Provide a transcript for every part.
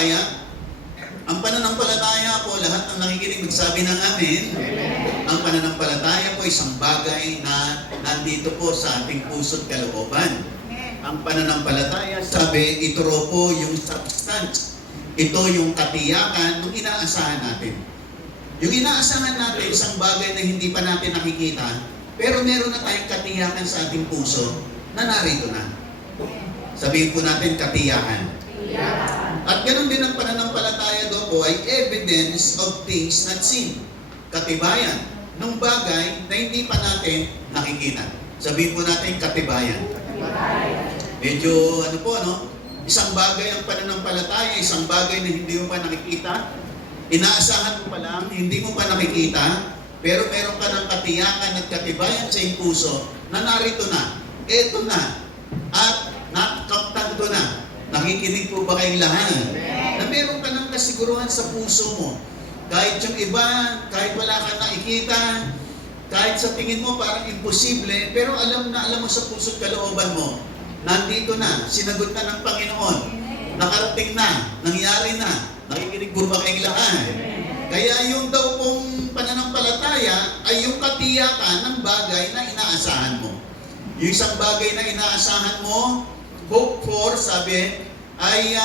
pananampalataya? Ang pananampalataya po, lahat ng nakikinig magsabi ng amen. Ang pananampalataya po isang bagay na nandito po sa ating puso't kalooban. Ang pananampalataya, sabi, ito po yung substance. Ito yung katiyakan ng inaasahan natin. Yung inaasahan natin, isang bagay na hindi pa natin nakikita, pero meron na tayong katiyakan sa ating puso na narito na. Sabihin po natin, katiyakan. At ganoon din ang pananampalataya doon po ay evidence of things not seen. Katibayan ng bagay na hindi pa natin nakikita. Sabihin po natin, katibayan. Medyo ano po, no? Isang bagay ang pananampalataya, isang bagay na hindi mo pa nakikita. Inaasahan mo pa lang, hindi mo pa nakikita, pero meron ka ng katiyakan at katibayan sa iyong puso na narito na, eto na, at nakakaptan ko na. Nakikinig po ba kayong lahat? Na meron ka ng kasiguruhan sa puso mo. Kahit yung iba, kahit wala kang nakikita, kahit sa tingin mo parang imposible, pero alam mo sa puso't kalooban mo, nandito na, sinagot na ng Panginoon, nakarating na, nangyari na. Nakikinig po ba kayong lahat? Kaya yung daw pong pananampalataya ay yung katiyakan ng bagay na inaasahan mo. Yung isang bagay na inaasahan mo, hope for, sabi, ay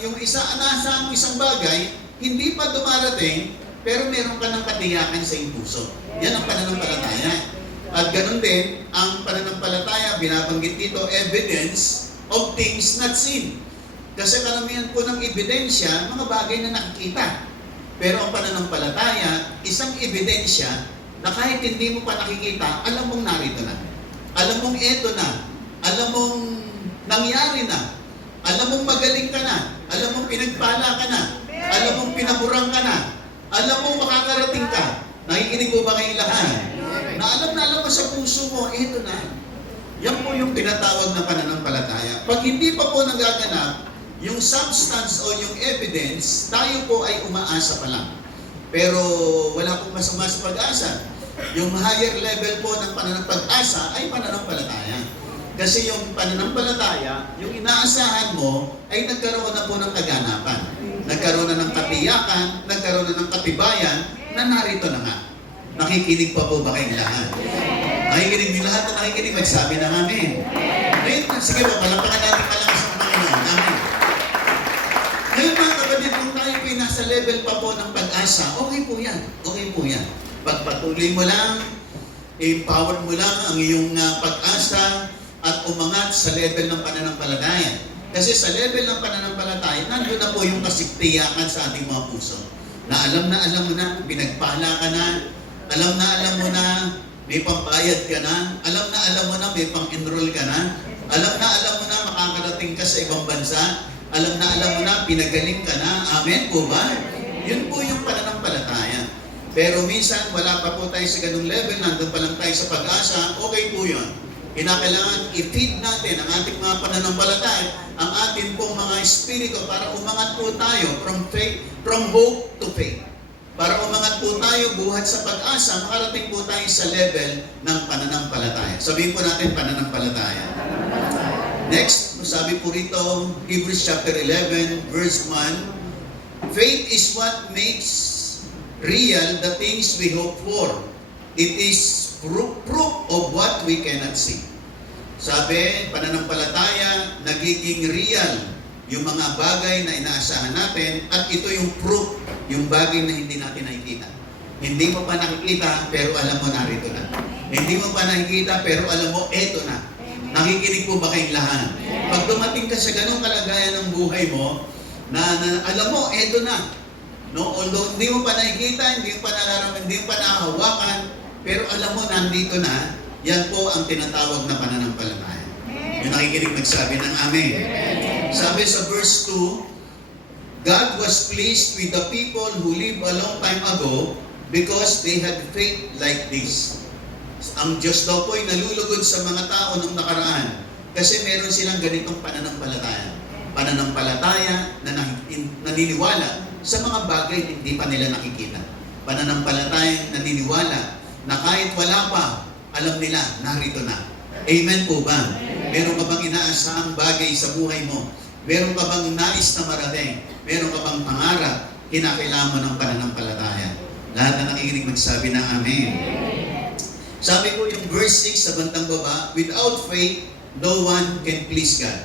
yung inaasahan mo isang bagay, hindi pa dumarating, pero meron ka ng katiyakan sa iyong puso. Yan ang pananampalataya. At ganun din, ang pananampalataya, binabanggit dito, evidence of things not seen. Kasi karamihan po ng ebidensya, mga bagay na nakikita. Pero ang pananampalataya, isang ebidensya na kahit hindi mo pa nakikita, alam mong narito na. Alam mong eto na. Alam mong nangyari na. Alam mong magaling ka na. Alam mong pinagpala ka na. Alam mong pinaburang ka na. Alam mong makakarating ka. Nakikinig po ba kayong lahat? Na alam mo sa puso mo, eto na. Yan po yung tinatawag na pananampalataya. Pag hindi pa po nagaganap, yung substance o yung evidence, tayo po ay umaasa pa lang. Pero wala pong masama sa pag-asa. Yung higher level po ng pananampag-asa ay pananampalataya. Kasi yung pananampalataya, yung inaasahan mo, ay nagkaroon na po ng kaganapan. Nagkaroon na ng katiyakan, nagkaroon na ng katibayan, na narito na nga. Nakikinig pa po ba kayong lahat? Nakikinig niyo lahat na nakikinig, magsabi na amen. Ngayon, sige po, palampakan natin malakas ang Panginoon. Amen. Ngayon mga kapatid, kung tayo po nasa level pa po ng pag-asa, okay po yan. Okay po yan. Pagpatuloy mo lang, empower mo lang ang iyong pag-asa at umangat sa level ng pananampalataya. Kasi sa level ng pananampalataya, nandun na po yung kasiktiyakan sa ating mga puso. Na alam mo na, pinagpala ka na, alam mo na, may pambayad ka na, alam mo na, may pang-enroll ka na, alam mo na, makakarating ka sa ibang bansa, alam mo na, pinagaling ka na, amen po ba? Yun po yung pananampalataya. Pero minsan, wala pa po tayo sa ganung level, nandun pa lang tayo sa pag-asa, okay po yun. Kinakailangan i-feed natin ang ating mga pananampalataya, ang ating pong mga espiritu para umangat po tayo from hope to faith. Para umangat po tayo buhat sa pag-asa, makarating po tayo sa level ng pananampalataya. Sabihin po natin pananampalataya. Next, sabi po rito, Hebrews chapter 11, verse 1, faith is what makes real the things we hope for. It is proof of what we cannot see. Sabi, pananampalataya, nagiging real yung mga bagay na inaasahan natin at ito yung proof, yung bagay na hindi natin nakikita. Hindi mo pa nakikita, pero alam mo narito na. Hindi mo pa nakikita, pero alam mo, eto na. Nakikinig po ba kayong lahat? Pag dumating ka sa ganong kalagayan ng buhay mo, na alam mo, eto na. No? Although hindi mo pa nakikita, hindi mo pa nararamdaman, hindi mo pa nahahawakan, pero alam mo, nandito na, yan po ang tinatawag na pananampalataya. Yung nakikinig magsabi ng amen. Sabi sa verse 2, God was pleased with the people who lived a long time ago because they had faith like this. Ang Diyos daw po ay nalulugod sa mga tao nung nakaraan kasi meron silang ganitong pananampalataya. Pananampalataya na naniniwala sa mga bagay na hindi pa nila nakikita. Pananampalataya naniniwala na kahit wala pa, alam nila, narito na. Amen po ba? Meron ka bang inaasahang bagay sa buhay mo Meron ka bang nais na marating? Meron ka bang pangarap? Kinakailangan mo ng pananampalataya. Lahat na nakikinig magsabi ng Amen. Sabi ko yung verse 6 sa bandang baba, without faith, no one can please God.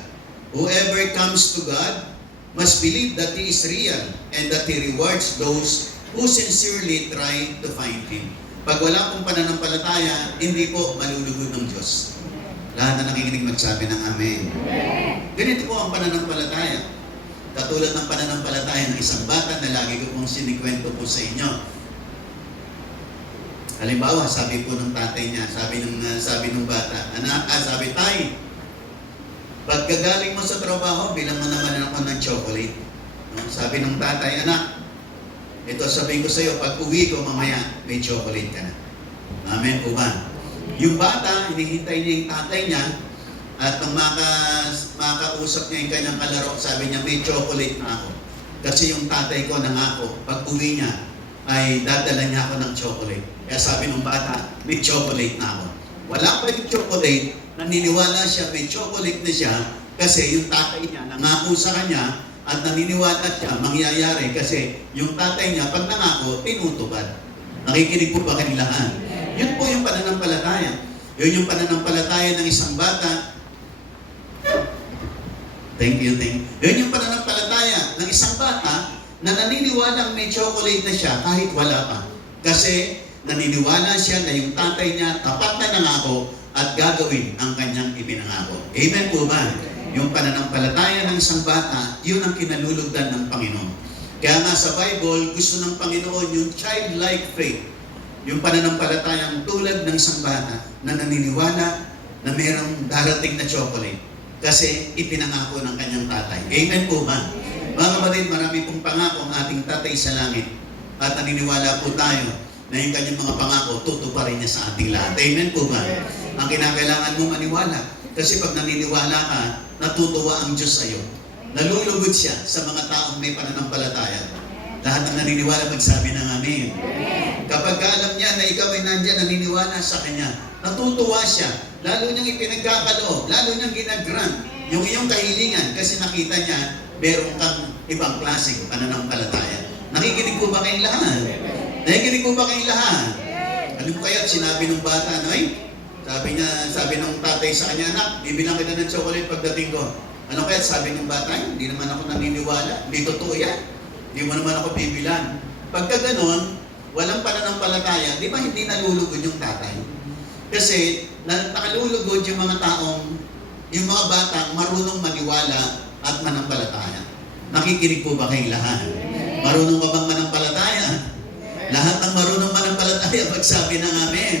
Whoever comes to God must believe that He is real and that He rewards those who sincerely try to find Him. Pag wala pong pananampalataya, hindi po malulugod ng Diyos. Lahat na nakikinig magsabi ng Amen. Ganito po ang pananampalataya. Katulad ng pananampalataya ng isang bata na lagi ko pong sinikwento po sa inyo. Halimbawa, sabi po ng tatay niya, sabi ng bata, sabi, tay, pagkagaling mo sa trabaho, bilang mo naman ako ng chocolate. Sabi ng tatay, anak, ito sabihin ko sa iyo, pag uwi ko mamaya, may chocolate ka na. Amen po ba? Yung bata, hinihintay niya yung tatay niya, at nung makausap niya yung kanyang kalaro, sabi niya, may chocolate na ako. Kasi yung tatay ko nangako, pag uwi niya, ay dadala niya ako ng chocolate. Kaya sabi ng bata, may chocolate na ako. Wala pa yung chocolate, naniniwala siya, may chocolate na siya, kasi yung tatay niya nangako sa kanya, at naniniwala siya, mangyayari, kasi yung tatay niya, pag nangako, tinutupad. Nakikinig po ba kanilaan? Yun po yung pananampalataya. Yun yung pananampalataya ng isang bata. Thank you. Yun yung pananampalataya ng isang bata na naniniwalang may chocolate na siya kahit wala pa. Kasi naniniwala siya na yung tatay niya tapat na nangako at gagawin ang kanyang ipinangako. Amen po ba? Yung pananampalataya ng isang bata, yun ang kinalulugdan ng Panginoon. Kaya nga sa Bible, gusto ng Panginoon yung childlike faith. Yung pananampalatayang tulad ng isang bata na naniniwala na mayroong darating na chocolate kasi ipinangako ng kanyang tatay. Amen po ba? Mga kapatid, marami pong pangako ang ating tatay sa langit at naniniwala po tayo na yung kanyang mga pangako tutuparin niya sa ating lahat. Amen po ba? Ang kinakailangan mo maniwala kasi pag naniniwala ka, natutuwa ang Diyos sa iyo. Nalulugod siya sa mga taong may pananampalataya. Lahat ng naniniwala magsabi ng Amen. Kapag alam niya na ikaw ay nandiyan, naniniwala sa Kanya, natutuwa siya, lalo niyang ipinagkakaloob, lalo niyang ginagrant yung iyong kahilingan kasi nakita niya, meron kang ibang klaseng pananampalataya. Nakikinig po ba kayong lahat? Nakikinig po ba kayong lahat? Alam mo kaya't sinabi ng bata, sabi ng tatay sa kanya, anak, bibilang kita ng chocolate pagdating ko. Ano kaya't sabi ng bata, hindi naman ako naniniwala, hindi totoo yan. Hindi mo naman ako bibilan. Pagka ganon, walang pananampalataya, di ba hindi nalulugod yung tatay? Kasi nakalulugod yung mga yung mga batang marunong maniwala at manampalataya. Nakikinig po ba kayong lahat? Marunong ka bang manampalataya? Lahat ng marunong manampalataya, magsabi ng Amen.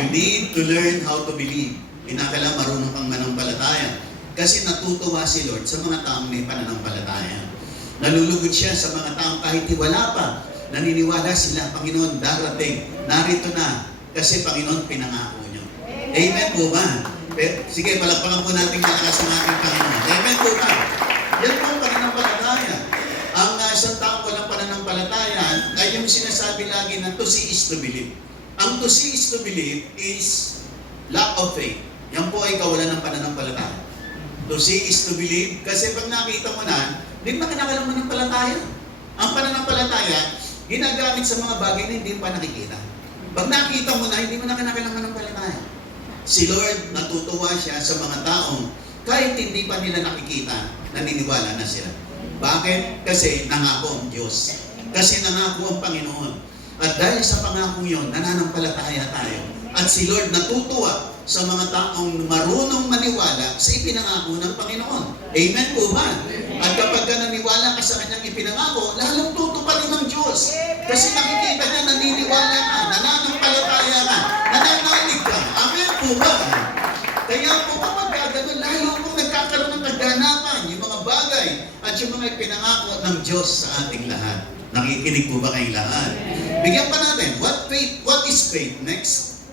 You need to learn how to believe. Kinakailangan marunong kang manampalataya. Kasi natutuwa si Lord sa mga taong may pananampalataya. Nalulugod siya sa mga taong kahit wala pa. Naniniwala sila, Panginoon, darating. Narito na. Kasi Panginoon, pinangako niyo. Amen po ba? Sige, palakpakan po natin malakas ng ating Panginoon. Amen po ba? Yan po ang pananampalataya. Ang isang taong walang pananampalataya ay yung sinasabi lagi na to see is to believe. Ang to see is to believe is lack of faith. Yan po ay kawalan ng pananampalataya. To see is to believe kasi pag nakita mo na, hindi pa kinakalang pananampalataya. Ang pananampalataya, ginagamit sa mga bagay na hindi pa nakikita. Pag nakita mo na, hindi mo na kinakalang pananampalataya. Si Lord, natutuwa siya sa mga taong kahit hindi pa nila nakikita, naniniwala na sila. Bakit? Kasi nangako ang Diyos. Kasi nangako ang Panginoon. At dahil sa pangakong yun, nananampalataya tayo. At si Lord natutuwa sa mga taong marunong maniwala sa ipinangako ng Panginoon. Amen po ba? At kapag naniwala ka sa kanyang ipinangako, lalong tutuparin ng Diyos. Kasi nakikita niya, naniniwala ka, nananampalataya ka, nananalig ka. Amen po ba? Kaya po kapag gagawin, lalo pong nagkakaroon ng kaganapan, yung mga bagay at yung mga ipinangako ng Diyos sa ating lahat. Nakikinig po ba kayong lahat? Bigyan pa natin, what is faith? Next.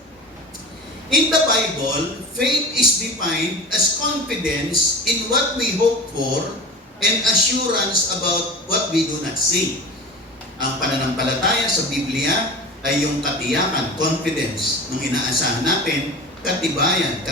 In the Bible, faith is defined as confidence in what we hope for and assurance about what we do not see. Ang pananampalataya sa Biblia ay yung katiyakan, confidence, nung inaasahan natin, katibayan,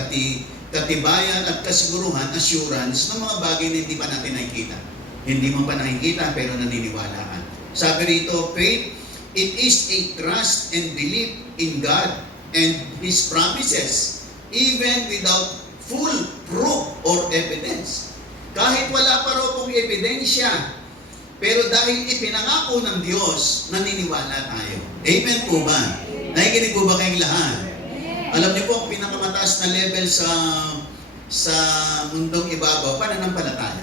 katibayan at kasiguruhan, assurance ng mga bagay na hindi pa natin nakikita. Hindi mo pa nakikita pero naniniwala ka. Sabi rito, faith, it is a trust and belief in God and His promises, even without full proof or evidence. Kahit wala pa raw pong ebidensya, pero dahil ipinangako ng Diyos, naniniwala tayo. Amen po ba? Nakikinig po ba kayong lahat? Alam niyo po, ang pinakamataas na level sa mundong ibabaw, pananampalataya.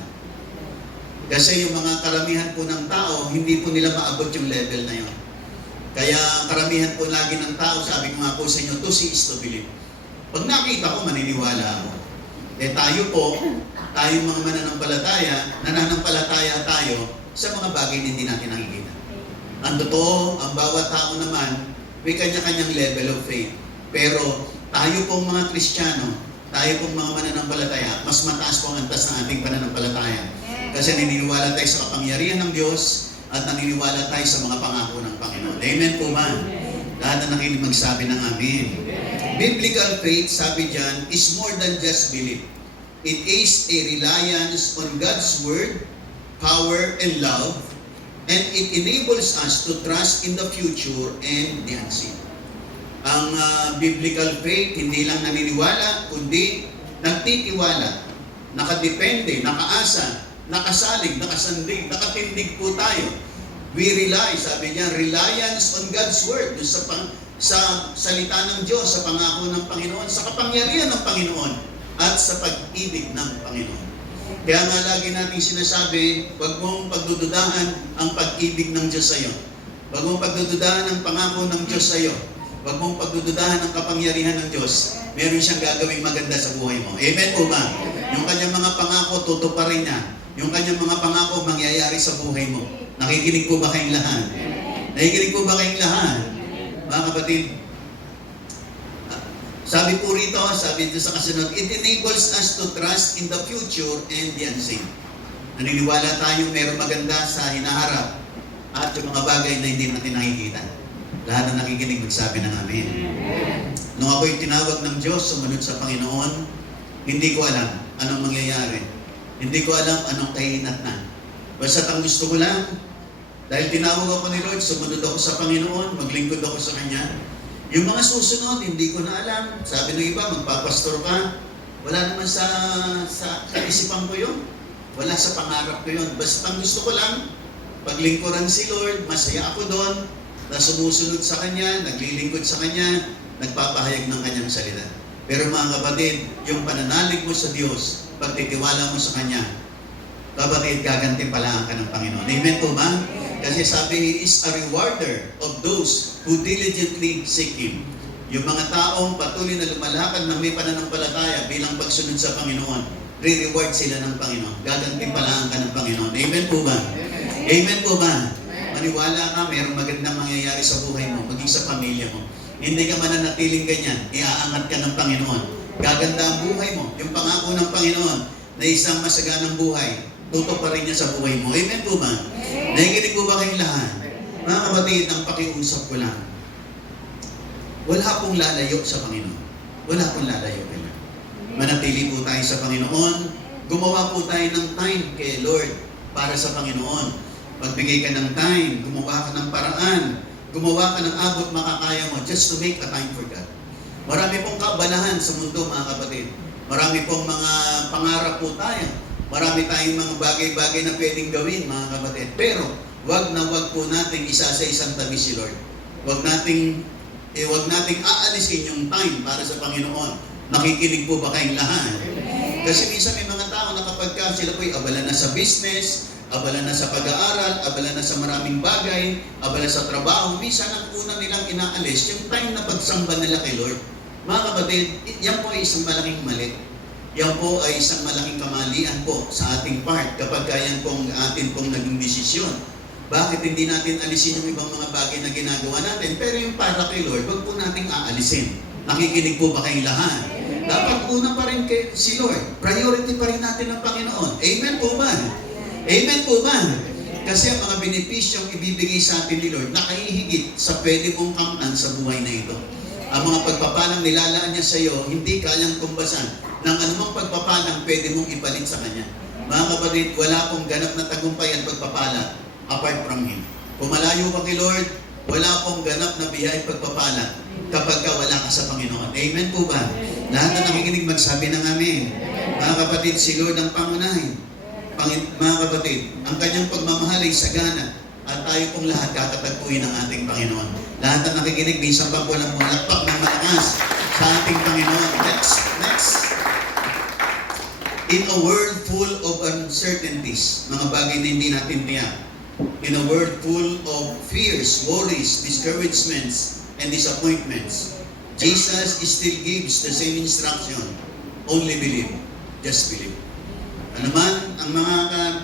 Kasi yung mga karamihan po ng tao, hindi po nila maabot yung level na yun. Kaya karamihan po lagi ng tao, sabi ko nga po sa inyo, to see is to believe. Pag nakita ko, maniniwala ako. Tayo po, tayong mga mananampalataya, nananampalataya tayo sa mga bagay na hindi natin nakikita. Ang totoo, ang bawat tao naman, may kanya-kanyang level of faith. Pero tayo pong mga Kristiyano, tayo pong mga mananampalataya, mas mataas po ang antas ng ating pananampalataya. Kasi naniniwala tayo sa kapangyarihan ng Diyos at naniniwala tayo sa mga pangako ng Panginoon. Amen po ba? Lahat na nakinig magsabi ng amen. Biblical faith, sabi dyan, is more than just belief. It is a reliance on God's Word, power, and love, and it enables us to trust in the future and the unseen. Ang biblical faith, hindi lang naniniwala, kundi nagtitiwala, nakadepende, nakaasa, nakasalig, nakasandig, nakatindig po tayo. We rely, sabi niya, reliance on God's Word, sa salita ng Diyos, sa pangako ng Panginoon, sa kapangyarihan ng Panginoon, at sa pag-ibig ng Panginoon. Kaya nga lagi nating sinasabi, huwag mong pagdududahan ang pag-ibig ng Diyos sa iyo. Huwag mong pagdududahan ang pangako ng Diyos sa iyo. Huwag mong pagdududahan ang kapangyarihan ng Diyos. Meron siyang gagawing maganda sa buhay mo. Amen po ba? Yung kanyang mga pangako, tutuparin niya. Yung kanyang mga pangako, mangyayari sa buhay mo. Nakikinig po ba kayong lahat? Nakikinig po ba kayong lahat? Mga kapatid, sabi po rito, sabi dito sa kasunod, it enables us to trust in the future and the unseen. Naniniwala tayo mayroong maganda sa hinaharap at yung mga bagay na hindi natin nakikita. Lahat na nakikinig magsabi ng amen. Nung ako'y tinawag ng Diyos, sumunod sa Panginoon, hindi ko alam anong mangyayari. Hindi ko alam anong kahinatnan. Basta ang gusto ko lang, dahil tinawag ako ni Lord, sumunod ako sa Panginoon, maglingkod ako sa Kanya. Yung mga susunod, hindi ko na alam. Sabi ng iba, magpapastor ka. Wala naman sa kaisipan ko yun. Wala sa pangarap ko yun. Basta ang gusto ko lang, paglingkuran si Lord, masaya ako doon, na sumusunod sa Kanya, naglilingkod sa Kanya, nagpapahayag ng Kanyang salita. Pero mga kapatid, yung pananalig mo sa Diyos, pagtitiwala mo sa Kanya, kapatid, gagantimpalaan ka ng Panginoon. Amen po ba? Kasi sabi, He is a rewarder of those who diligently seek Him. Yung mga taong patuloy na lumalakad ng may pananampalataya bilang pagsunod sa Panginoon, re-reward sila ng Panginoon. Gagantimpalaan ka ng Panginoon. Amen po ba? Amen po ba? Maniwala ka, mayroong magandang mangyayari sa buhay mo, maging sa pamilya mo. Hindi ka mananatiling ganyan, iaangat ka ng Panginoon. Gaganda ang buhay mo. Yung pangako ng Panginoon na isang masaganang buhay, tutuparin niya sa buhay mo. Amen po ba? Nakikinig po ba kayong lahat? Mga kapatid, ang pakiusap ko lang, wala pong lalayo sa Panginoon. Wala pong lalayo. Manatili po tayo sa Panginoon. Gumawa po tayo ng time kay Lord para sa Panginoon. Magbigay ka ng time, gumawa ka ng paraan, gumawa ka ng abot makakaya mo just to make a time for God. Marami pong kabalahan sa mundo, mga kapatid. Marami pong mga pangarap po tayo. Marami tayong mga bagay-bagay na pwedeng gawin, mga kapatid. Pero, wag na wag po nating isa sa isang tabi si Lord. Wag nating aalisin yung time para sa Panginoon. Nakikinig po ba kayong lahat? Kasi minsan may mga tao na kapag sila po'y abala na sa business, abala na sa pag-aaral, abala na sa maraming bagay, abala sa trabaho, minsan ang una nilang inaalis, yung time na pagsamba nila kay Lord. Mga kapatid, yan po ay isang malaking mali. Yan po ay isang malaking kamalian po sa ating part kapag yan pong atin pong naging desisyon. Bakit hindi natin alisin yung ibang mga bagay na ginagawa natin? Pero yung para kay Lord, wag po nating aalisin. Nakikinig po ba kayong lahat? Dapat una pa rin si Lord. Priority pa rin natin ang Panginoon. Amen po ba? Amen po ba? Kasi ang mga benepisyong ibibigay sa atin ni Lord, nakahihigit sa pwede mong kamtan sa buhay na ito. Ang mga pagpapalang nilalaan niya sa iyo, hindi kayang tumbasan ng anumang pagpapalang pwede mong ipalit sa Kanya. Mga kapatid, wala pong ganap na tagumpay at pagpapala apart from Him. Kung malayo ka kay Lord, wala pong ganap na biyaya at pagpapala kapag ka wala ka sa Panginoon. Amen po ba? Lahat na nakikinig magsabi ng amen. Mga kapatid, si Lord ang pangunahin. Mga kapatid, ang Kanyang pagmamahal ay sagana at tayo pong lahat kakatagpuin ng ating Panginoon. Lahat na nakikinig, minsan pa po lang lakpak ng malakas sa ating Panginoon. Next. In a world full of uncertainties, mga bagay na hindi natin tiyak. In a world full of fears, worries, discouragements, and disappointments, Jesus still gives the same instruction. Only believe. Just believe. Ano man ang mga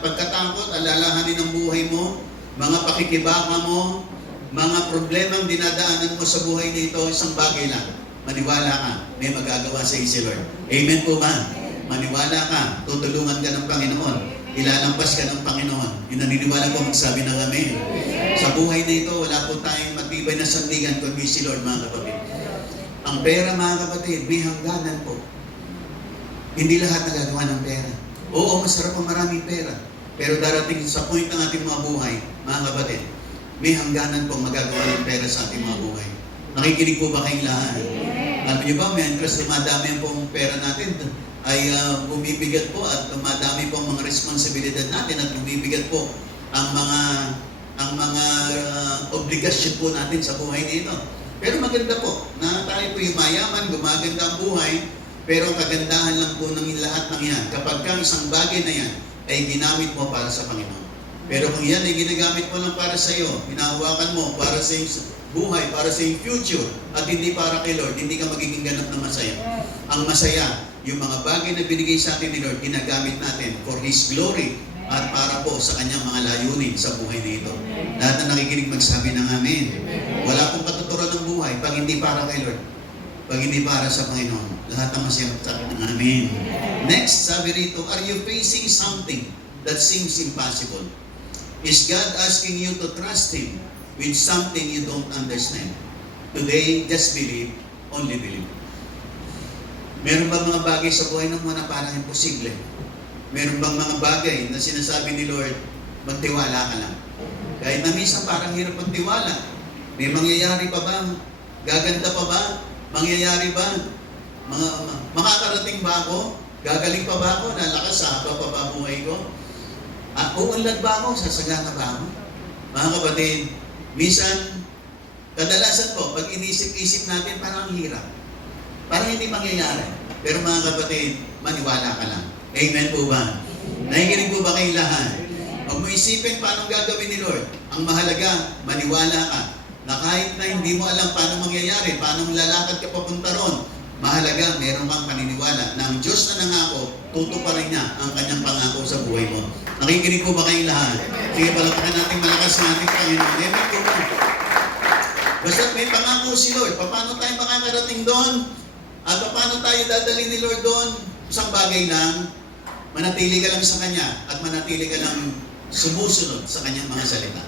pagkatakot, alalahanin ng buhay mo, mga pakikibaka mo, mga problemang dinadaanan mo sa buhay nito, isang bagay lang. Maniwala ka, may magagawa sa iyo si Lord. Amen po ba? Maniwala ka, tutulungan ka ng Panginoon. Ilalampas ka ng Panginoon. Yung naniniwala ko magsabi ng amen. Sa buhay na ito, wala po tayong matibay na sandigan kundi si Lord, mga kapatid. Ang pera, mga kapatid, may hangganan po. Hindi lahat nagagawa ng pera. Oo, masarap ang maraming pera. Pero darating sa point ng ating mga buhay, mga kapatid, may hangganan pong magagawa ng pera sa ating mga buhay. Nakikinig po ba kayong lahat? Alam niyo ba, mientras dumadami pong pera natin, ay bumibigat po at dumadami po ang mga responsibilidad natin at bumibigat po ang mga obligasyon po natin sa buhay nito. Pero maganda po na tayo po yung mayaman, gumaganda ang buhay, pero kagandahan lang po ng lahat ng yan. Kapag ka isang bagay na yan ay ginamit mo para sa Panginoon. Pero kung yan ay ginagamit mo lang para sa iyo, hinahawakan mo para sa iyong buhay, para sa iyong future, at hindi para kay Lord, hindi ka magiging ganap na masaya. Ang masaya, yung mga bagay na binigay sa atin ni Lord, ginagamit natin for His glory at para po sa Kanyang mga layunin sa buhay nito. Lahat na nakikinig magsabi ng amen. Wala pong katuturan ng buhay pag hindi para kay Lord. Pag hindi para sa Panginoon. Lahat na masaya magsabi ng amen. Next, sabi rito, are you facing something that seems impossible? Is God asking you to trust Him with something you don't understand? Today, just believe, only believe. Meron ba mga bagay sa buhay ng mga parang imposible? Meron bang mga bagay na sinasabi ni Lord, magtiwala ka lang? Kahit na minsan parang hirap magtiwala. May mangyayari pa ba? Gaganda pa ba? Mangyayari ba? Makakarating ba ako? Gagaling pa ba ako? Lalakas sa haba pa ba buhay ko? Uunlad ba ako? Sasagana ba ako? Mga kapatid, minsan, kadalasan po, pag inisip-isip natin, parang hirap. Parang hindi mangyayari. Pero mga kapatid, maniwala ka lang. Amen po ba? Nakikinig po ba kayong lahat? Huwag mo isipin paano gagawin ni Lord. Ang mahalaga, maniwala ka. Na kahit na hindi mo alam paano mangyayari, paano lalakad ka papunta ron, mahalaga, meron kang paniniwala na ang Diyos na nangako, tutuparin niya ang kanyang pangako sa buhay mo. Nakikinig po ba kayong lahat? Sige, palakpakan natin malakas ng ating Panginoon. Amen po ba? Basta't may pangako si Lord. Paano tayo makakarating doon? At paano tayo dadalhin ni Lord doon? Isang bagay lang, manatili ka lang sa Kanya at manatili ka lang sumusunod sa Kanyang mga salita.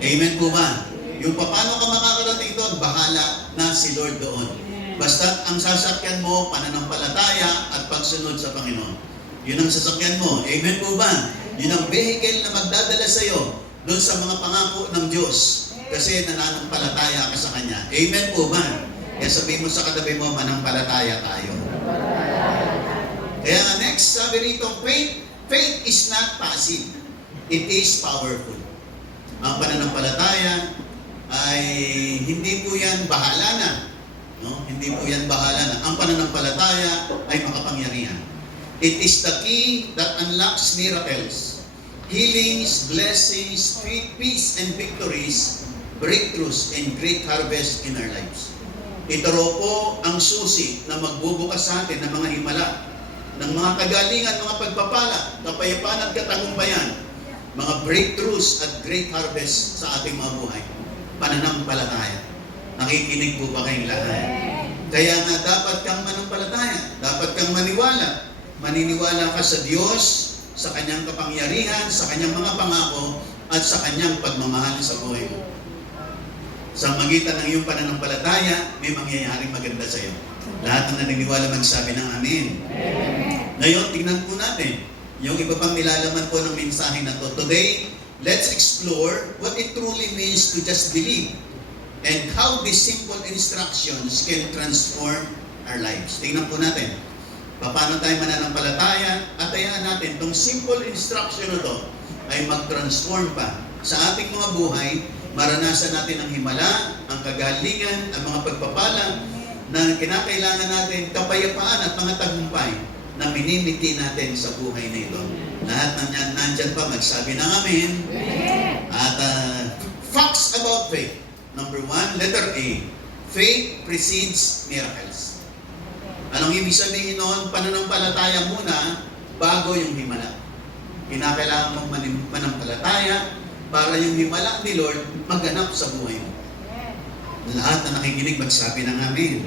Amen po ba? Yung paano ka makakarating doon, bahala na si Lord doon. Basta't ang sasakyan mo, pananampalataya at pagsunod sa Panginoon. Yun ang sasakyan mo. Amen po ba? Yun ang vehicle na magdadala sa iyo doon sa mga pangako ng Diyos. Kasi nananampalataya ka sa Kanya. Amen po ba? Kaya sabihin mo sa katabi mo, manampalataya tayo. Kaya next, sabi rito, faith is not passive. It is powerful. Ang pananampalataya ay hindi po yan bahala na. No? Hindi po yan bahala na. Ang pananampalataya ay makapangyarihan. It is the key that unlocks miracles, healings, blessings, peace, and victories, breakthroughs, and great harvest in our lives. Ito po ang susi na magbubukas sa atin ng mga himala, ng mga kagalingan, mga pagpapala, kapayapaan at katagumpayan, mga breakthroughs at great harvest sa ating mga buhay. Pananampalataya. Nakikinig po ba kayong lahat? Kaya nga dapat kang manampalataya, dapat kang maniwala. Maniniwala ka sa Diyos, sa Kanyang kapangyarihan, sa Kanyang mga pangako, at sa Kanyang pagmamahal sa buhay mo. Sa magitan ng iyong pananampalataya, may mangyayaring maganda sa iyo. Lahat ng naniniwala magsabi ng amen. Ngayon, tingnan po natin yung iba pang nilalaman po ng mensahe na to. Today, let's explore what it truly means to just believe and how these simple instructions can transform our lives. Tingnan po natin. Paano tayo mananampalataya at hayaan natin itong simple instruction na to ay mag-transform pa sa ating mga buhay, maranasan natin ang himala, ang kagalingan, ang mga pagpapala na kinakailangan natin, kapayapaan at mga tagumpay na minimiti natin sa buhay na ito. Lahat ng yan, nandyan pa, magsabi ng amen. At facts about faith. Number 1, letter A. Faith precedes miracles. Anong ibig sabihin noon? Pananampalataya muna bago yung himala. Kinakailangan mong manampalataya para yung himala ni Lord maganap sa buhay mo. Lahat na nakikinig magsabi ng amen.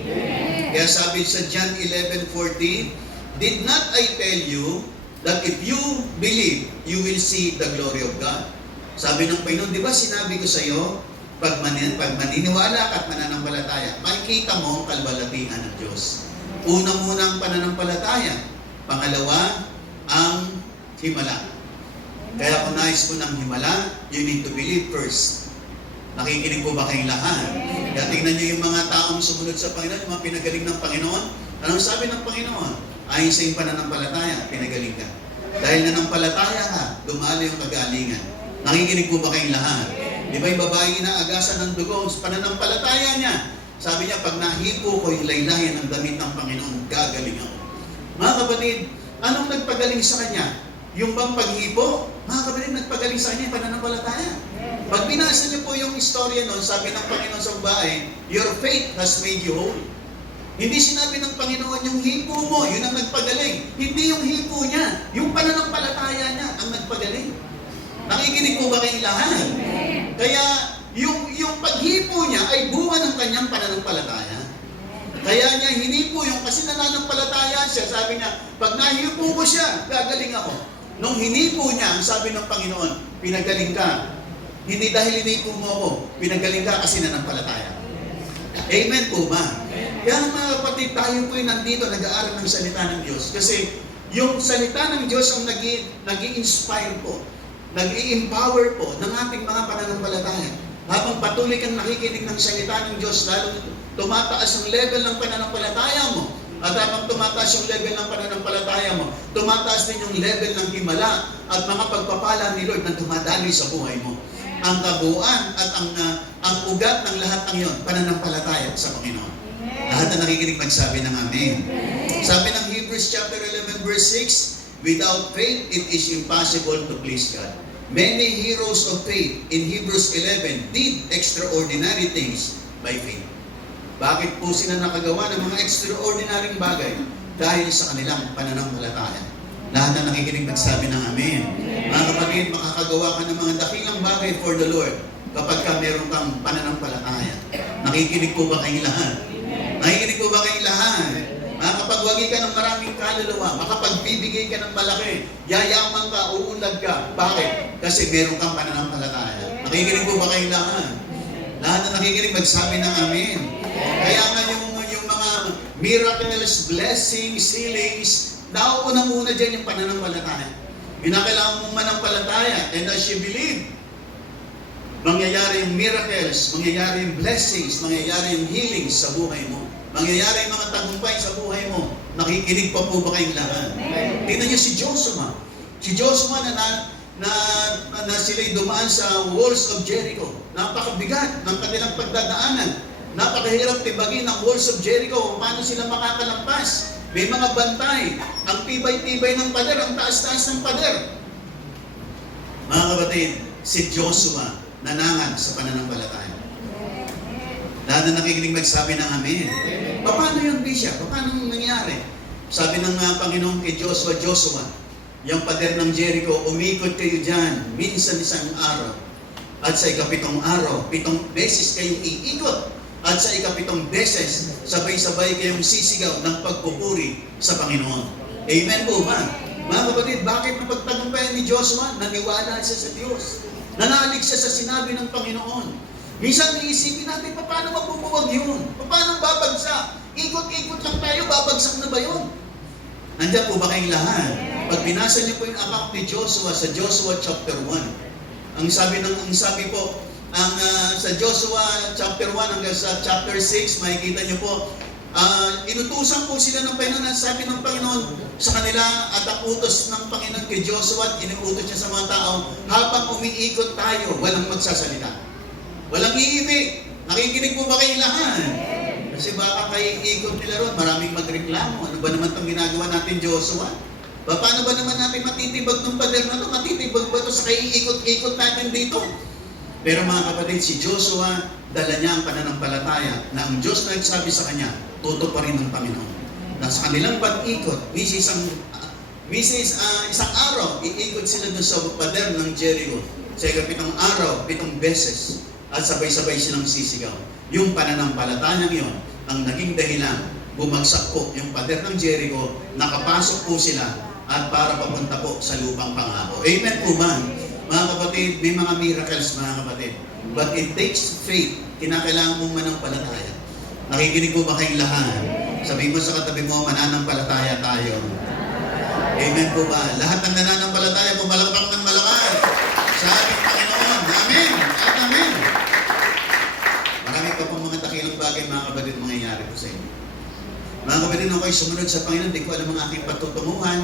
Kaya sabi sa John 11:14, "Did not I tell you that if you believe, you will see the glory of God?" Sabi ng Panginoon, di ba sinabi ko sa iyo, pag maniniwala ka at mananampalataya, makikita mo ang kalwalhatian ng Diyos. Una muna ang pananampalataya. Pangalawa, ang himala. Kaya kung nais mo ng himala, you need to believe first. Nakikinig po ba kayong lahat? Kaya tingnan nyo yung mga taong sumunod sa Panginoon, yung mga pinagaling ng Panginoon. Anong sabi ng Panginoon? Ayon sa iyong pananampalataya, pinagaling ka. Dahil nanampalataya ka, dumalo yung kagalingan. Nakikinig po ba kayong lahat? Di ba yung babae na agasan ng dugo, pananampalataya niya. Sabi niya, pag nahipo ko yung laylayan ng damit ng Panginoon, gagaling ako. Mga kapatid, anong nagpagaling sa kanya? Yung bang paghipo? Mga kapatid, nagpagaling sa kanya yung pananampalataya. Pag binasa niyo po yung istorya noon, sabi ng Panginoon sa babae, your faith has made you whole. Hindi sinabi ng Panginoon yung hipo mo, yun ang nagpagaling. Hindi yung hipo niya, yung pananampalataya niya ang nagpagaling. Nakikinig po ba kayong lahat? Kaya yung paghipo niya ay bunga ng kanyang pananampalataya. Kaya niya hinipo yung kasi nananampalataya siya. Sabi niya, pag nahipo ko siya, gagaling ako. Nung hinipo niya, ang sabi ng Panginoon, pinagaling ka. Hindi dahil hinipo mo ako, pinagaling ka kasi nananampalataya. Amen po ba? Kaya mga kapatid, tayo po yung nandito nag-aaral ng salita ng Diyos. Kasi yung salita ng Diyos ang nag-i-inspire po, nag-i-empower po ng ating mga pananampalataya. Habang patuloy kang nakikinig ng salita ng Diyos, lalo tumataas ang level ng pananampalataya mo. At habang tumataas yung level ng pananampalataya mo, tumataas din yung level ng himala at mga pagpapala ni Lord na dumadaloy sa buhay mo. Ang kabuuan at ang ugat ng lahat ng iyon, pananampalataya sa Panginoon. Lahat na nakikinig magsabi ng amen. Sabi ng Hebrews chapter 11 verse 6, without faith, it is impossible to please God. Many heroes of faith in Hebrews 11 did extraordinary things by faith. Bakit po sila nakagawa ng mga extraordinary bagay? Dahil sa kanilang pananampalataya. Lahat na nakikinig magsabi ng amen. Mga kapatid, makakagawa ka ng mga dakilang bagay for the Lord kapag ka meron kang pananampalataya. Nakikinig po ba kayong lahat? Nakikinig po ba kayong lahat? Makakapagwagi ka ng maraming kaluluwa, makapagbibigay ka ng malaki, yayaman ka, uunlad ka. Bakit? Kasi meron kang pananampalataya. Nakikinig po ba kayong lahat? Lahat na nakikinig magsabi ng amen. Kaya nga yung mga miracles, blessings, healings, nauuna muna dyan yung pananampalataya. Kinakailangan mong manampalataya, and as you believe, mangyayari yung miracles, mangyayari yung blessings, mangyayari yung healings sa buhay mo. Mangyayari yung mga tagumpay sa buhay mo. Nakikinig pa po ba kayong lahat? Tingnan niyo si Joshua. Si Joshua na sila'y dumaan sa walls of Jericho. Napakabigat ng kanilang pagdadaanan. Napakahirap tibagin ang walls of Jericho. Paano sila makakalampas? May mga bantay. Ang tibay-tibay ng pader, ang taas-taas ng pader. Mga kapatid, si Joshua nanangan sa pananampalataya. Lahat na nakikinig magsabi ng amen. Paano yun, Bishop? Paano nangyari? Sabi ng Panginoon kay Joshua, yung pader ng Jericho, umikot kayo dyan, minsan isang araw. At sa ikapitong araw, 7 beses kayong iikot. At sa ikapitong beses, sabay-sabay kayong sisigaw ng pagpupuri sa Panginoon. Amen po ba? Mga kapatid, bakit napagtagumpayan ni Joshua? Naniwala siya sa Diyos. Nanalig siya sa sinabi ng Panginoon. Minsan iisipin natin, paano mabubuwag yun? Paano babagsak? Ikot-ikot lang tayo, babagsak na ba yun? Nandiyan po ba kayong lahat? Pag binasa niyo po yung account ni Joshua sa Joshua chapter 1, ang sabi po, sa Joshua chapter 1 hanggang sa chapter 6, makikita niyo po, inutusan po sila ng Panginoon. Sabi ng Panginoon sa kanila at ang utos ng Panginoon kay Joshua at inuutos niya sa mga tao, habang umiikot tayo, walang magsasalita. Walang iibig. Nakikinig po ba kayo lahat? Kasi baka kayo ikot nila ron, maraming magreklamo. Ano ba naman itong ginagawa natin, Joshua? Paano ba naman natin matitibag ng pader na ito? Matitibag ba ito sa ikot-ikot natin dito? Pero mga kapatid, si Joshua, dala niya ang pananampalataya na ang Diyos na nagsabi sa kanya, tuto pa rin ng Panginoon. Na sa kanilang pag-ikot, isang araw, iikot sila dun sa pader ng Jericho. Sa ikapitong araw, 7 beses. At sabay-sabay silang sisigaw. Yung pananampalatayang yun, ang naging dahilan, bumagsak po yung pader ng Jericho, nakapasok po sila, at para papunta po sa lupang pangako. Amen po ba? Mga kapatid, may mga miracles, mga kapatid. But it takes faith. Kinakailangan mong manampalataya. Nakikinig po ba kayong lahat? Sabihin mo sa katabi mo, mananampalataya tayo. Amen po ba? Lahat ng nananampalataya, pumalakpak ng malakas sa ating Panginoon. Amen! At amen! Marami pa pong mga dakilang bagay, mga kapatid, mangyayari po sa inyo. Mga kapatid, nung ako'y sumunod sa Panginoon, hindi ko alam ang aking patutunguhan.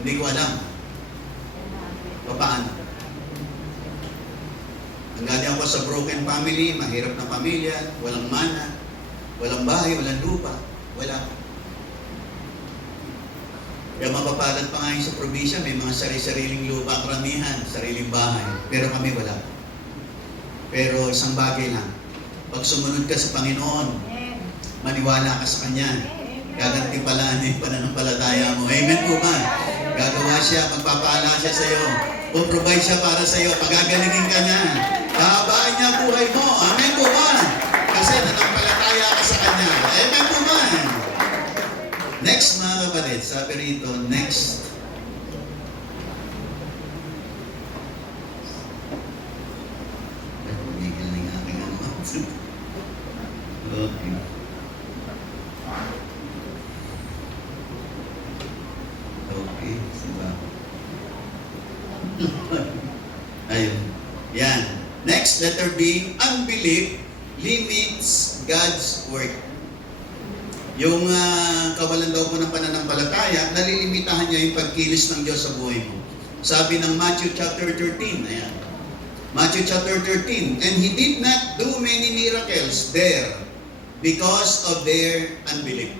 Hindi ko alam. Paano? Hanggang ako sa broken family, mahirap na pamilya, walang mana, walang bahay, walang lupa, wala. Kaya mapapalad pa nga sa probinsya, may mga sari-sariling lupa, karamihan, sariling bahay. Pero kami wala. Pero isang bagay lang, pag sumunod ka sa Panginoon, maniwala ka sa Kanya, gagantimpalaan niya yung pananampalataya mo. Amen po ba? Gagawa siya, magpapaala siya sa iyo, puprovide siya para sa iyo, pagagalingin ka niya, pahabaan niya buhay mo. Amen po ba? Kasi nanampalataya ka sa Kanya. Amen po ba? Next, mga kapatid, sabi rito, next. Okay. Okay, diba? Ayun. Yan. Next, letter B, unbelief limits God's work. Yung kawalan daw po ng pananampalataya, nalilimitahan niya yung pagkilos ng Diyos sa buhay mo. Sabi ng Matthew chapter 13, ayan. Matthew chapter 13, and He did not do many miracles there because of their unbelief.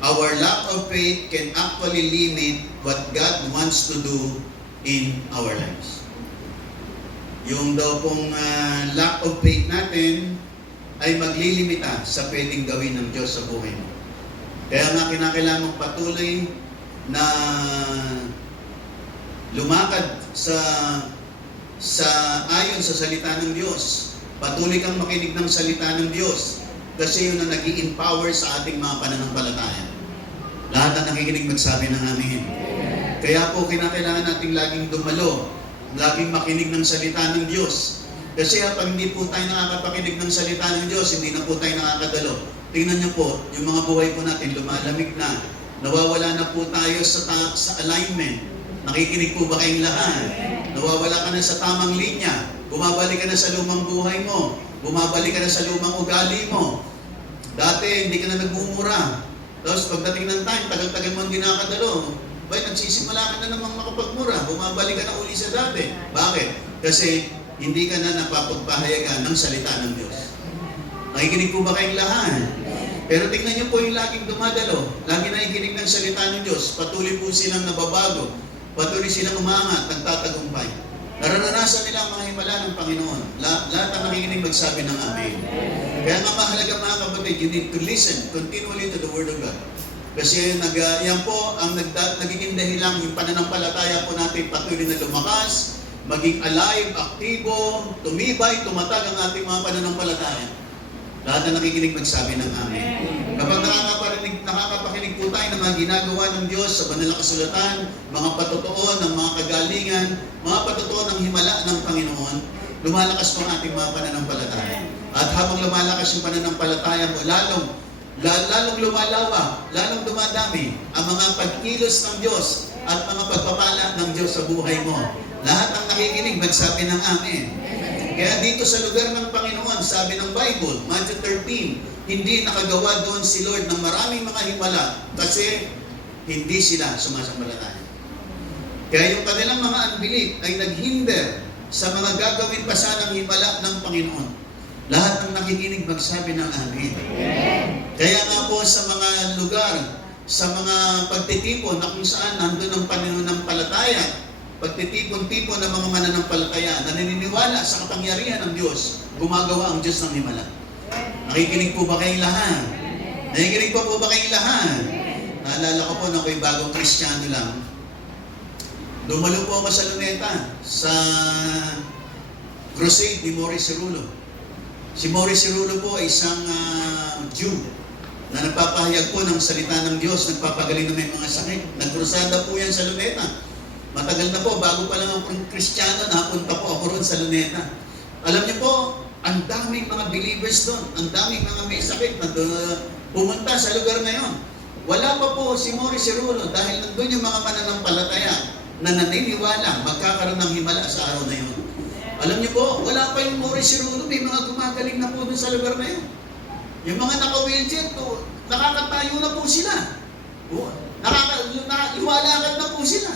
Our lack of faith can actually limit what God wants to do in our lives. Yung daw pong lack of faith natin ay maglilimita sa pwedeng gawin ng Diyos sa buhay mo. Kaya nga kinakailangan patuloy na lumakad ayon sa salita ng Diyos. Patuloy kang makinig ng salita ng Diyos. Kasi yun ang nag-i-empower sa ating mga pananampalataya. Lahat na nakikinig magsabi ng amin. Kaya po kinakailangan nating laging dumalo, laging makinig ng salita ng Diyos. Kasi pag hindi po tayo nakakapakinig ng salita ng Diyos, hindi na po tayo nakakadalo. Tingnan niyo po, yung mga buhay po natin lumalamig na. Nawawala na po tayo sa alignment. Nakikinig po ba kayong lahat? Nawawala ka na sa tamang linya. Bumabalik ka na sa lumang buhay mo. Bumabalik ka na sa lumang ugali mo. Dati, hindi ka na nagmumura. Tapos pagdating ng time, tagal-tagal mo hindi nakadalo. Nagsisimula ka na namang makapagmura. Bumabalik ka na uli sa dati. Bakit? Kasi hindi ka na napapagpahayagan ng salita ng Diyos. Nakikinig po ba kayong lahat? Pero tingnan niyo po yung laging dumadalo. Lagi nakikinig ng salita ng Diyos. Patuloy po silang nababago. Patuloy silang umangat, nagtatagumpay. Nararanasan nila ang mga himala ng Panginoon. Lahat ang nakikinig magsabi ng amen. Kaya nga mahalaga mga kapatid, you need to listen continually to the Word of God. Kasi yan po ang nagiging dahilan yung pananampalataya po natin patuloy na lumakas, maging alive, aktibo, tumibay, tumatag ang ating mga pananampalataya. Lahat na nakikinig magsabi ng amen. Kapag nakakapakinig po tayo ng mga ginagawa ng Diyos sa banal na kasulatan, mga patutuon ng mga kagalingan, mga patutuon ng himala ng Panginoon, lumalakas po ang ating mga pananampalataya. At habang lumalakas yung pananampalataya mo, lalong lumalawa, lalong dumadami ang mga pagkilos ng Diyos at mga pagpapala ng Diyos sa buhay mo. Lahat ng nakikinig, magsabi ng amen. Kaya dito sa lugar ng Panginoon, sabi ng Bible, Matthew 13, hindi nakagawa doon si Lord ng maraming mga himala kasi hindi sila sumasampalataya. Kaya yung kanilang mga unbelief ay naghinder sa mga gagawin pa sanang himala ng Panginoon. Lahat ng nakikinig magsabi ng amen. Kaya nga po sa mga lugar, sa mga pagtitipon na kung saan nandun ang pananampalataya, pagtitipon-tipon ng mga mananampalataya na naniniwala sa kapangyarihan ng Diyos, gumagawa ang Diyos ng himala. Nakikinig po ba kayong lahat? Nakikinig po ba kayong lahat? Naalala ko po na ako'y bagong Kristiyano lang. Dumalo po ako sa Luneta, sa crusade ni Morris Cerullo. Si Morris Cerullo po ay isang Jew na nagpapahayag po ng salita ng Diyos, nagpapagaling na may mga sakit. Nagkrusada po yan sa Luneta. Matagal na po, bago pa lang ako Kristiyano, napunta po ako roon sa Luneta. Alam niyo po, ang daming mga believers doon, ang daming mga may sakit na pumunta sa lugar na yon. Wala pa po si Morris Cerullo dahil nandun yung mga mananampalataya na naniniwala magkakaroon ng himala sa araw na yon. Alam niyo po, wala pa yung Morris Cerullo, may mga gumagaling na po doon sa lugar na yon. Yung mga naka-wheelchair, nakakatayo na po sila. Lumalakad na po sila.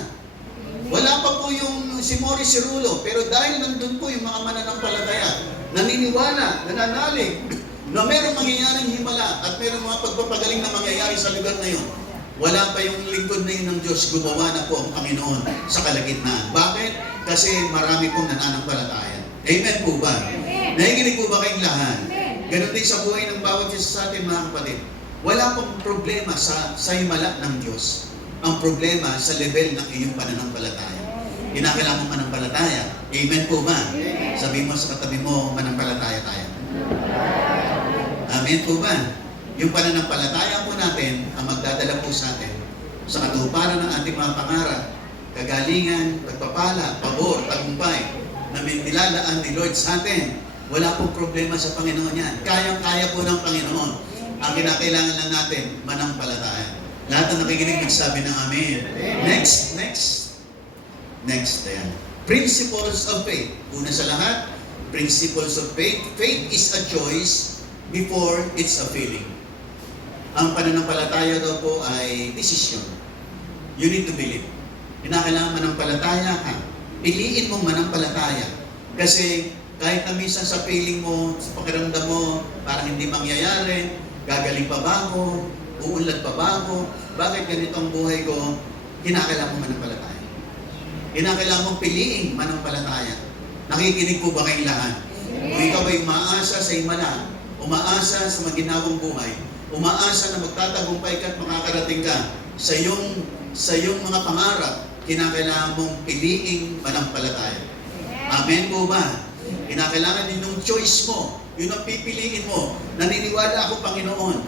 Wala pa po yung si Morris Cerullo, pero dahil nandun po yung mga mananampalataya, naniniwala, nananalig, na mayroong mangyayaring himala at mayroong mga pagpapagaling na mangyayari sa lugar na yun, wala pa yung lingkod na yun ng Diyos, gumawa na po ang Panginoon sa kalagitnaan. Bakit? Kasi marami pong nananampalataya. Amen po ba? Nakikinig po ba kayong lahat? Ganun din sa buhay ng bawat isa sa atin, mga kapatid. Wala pong problema sa himala ng Diyos. Ang problema sa level ng iyong pananampalataya. Kinakailangan mong manampalataya. Amen po ba? Sabi mo sa katabi mo, manampalataya tayo. Amen po ba? Yung pananampalataya po natin ang magdadala po sa atin sa katuparan ng ating mga pangarap, kagalingan, pagpapala, pabor, tagumpay na may nilalaan ni Lord sa atin. Wala pong problema sa Panginoon yan. Kayang-kaya po ng Panginoon. Ang kinakailangan lang natin, manampalataya. Lahat ng nakikinig nagsabi ng amen. Next. Ayan. Principles of faith. Una sa lahat, principles of faith. Faith is a choice before it's a feeling. Ang pananampalataya daw po ay decision. You need to believe. Kinakailangan manampalataya ka. Piliin mong manampalataya. Kasi kahit na minsan sa feeling mo, sa pakiramdam mo, parang hindi mangyayari, gagaling pa ba ako, uunlad pa ba ako, bakit ganito ang buhay ko, kinakailangan mong manampalataya. Kinakailangan mong piliin manampalataya. Nakikinig po ba kayong lahat? Kung ikaw ay umaasa sa himala, umaasa sa maginawang buhay, umaasa na magtatagumpay ka at makakarating ka sa iyong mga pangarap, kinakailangan mong piliing manampalataya. Amen po ba? Kinakailangan din yung choice mo, yun ang pipiliin mo. Naniniwala ako, Panginoon,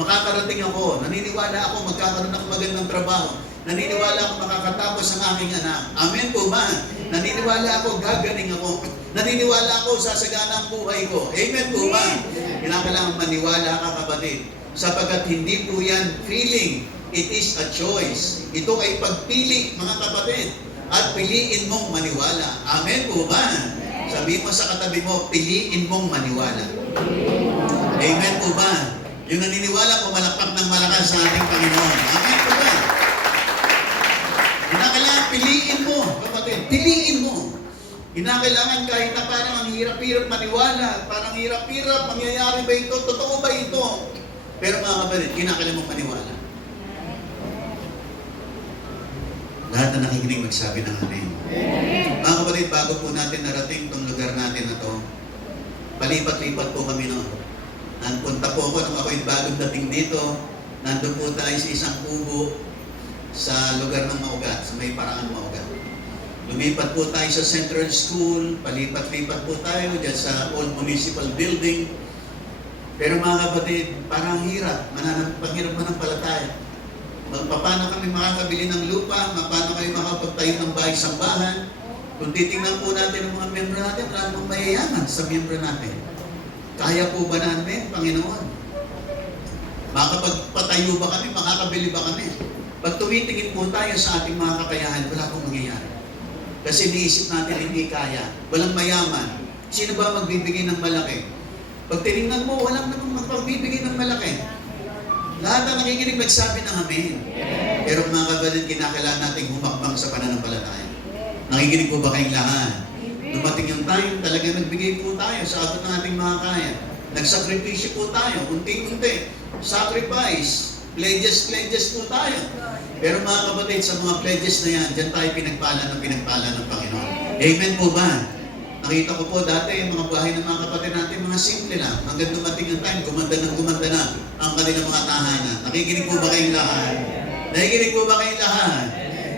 makakarating ako. Naniniwala ako, magkakaroon ako magandang trabaho. Naniniwala ako, makakatapos ang aking anak. Amen po ba? Naniniwala ako, gagaling ako. Naniniwala ako, sasagana ang buhay ko. Amen po ba? Kinakailangan maniwala ka, kapatid. Sapagat hindi po yan feeling. It is a choice. Ito ay pagpili, mga kapatid. At piliin mong maniwala. Amen po ba? Sabi mo sa katabi mo, piliin mong maniwala. Amen po ba? Yung naniniwala, pumalakpak ng malakas sa ating Panginoon. Amen po ba? Kinakailangan piliin mo, kapatid. Piliin mo. Kinakailangan kahit na parang ang hirap-hirap maniwala, parang hirap-hirap, mangyayari ba ito? Totoo ba ito? Pero mga kapatid, kinakailangan mong maniwala. Lahat na nakikinig magsabi ng amen. Mga kapatid, bago po natin narating itong lugar natin na to, palipat-lipat po kami noon. Nagpunta po ako nung ako'y bagong dating dito. Nandun po tayo sa isang kubo sa lugar ng Maugat, sa may paraan Maugat. Lumipat po tayo sa Central School, palipat-lipat po tayo dyan sa old municipal building. Pero mga kapatid, parang hirap, paghirap manampalataya. Paano kami makakabili ng lupa, paano kami makapagtayo ng bahay-sambahan, Kung titingnan po natin ang mga miyembro natin, wala namang mayayaman sa miyembro natin. Kaya po ba namin, Panginoon? Makakapagpatayo ba kami? Makakabili ba kami? Pag tumitingin po tayo sa ating mga kakayahan, wala pong mangyayari. Kasi iniisip natin hindi kaya. Walang mayaman. Sino ba magbibigay ng malaki? Pag tinignan mo, walang namang magbibigay ng malaki. Lahat ang nakikinig magsabi ng amen. Pero mga kapatid, kinakailangan natin humakbang sa pananampalataya. Nakikinig po ba kayong lahat? Dumating yung time, talaga nagbigay po tayo sa abot ng ating mga kaya. Nagsakripisyo po tayo, unti-unti. Sacrifice, pledges po tayo. Pero mga kapatid, sa mga pledges na yan, dyan tayo pinagpala ng Panginoon. Amen po ba? Nakita ko po dati, yung mga bahay ng mga kapatid natin, mga simple lang. Hanggang dumating yung time, gumanda na ang kanilang mga tahanan. Nakikinig po ba kayong lahat? Nakikinig po ba kayong lahat?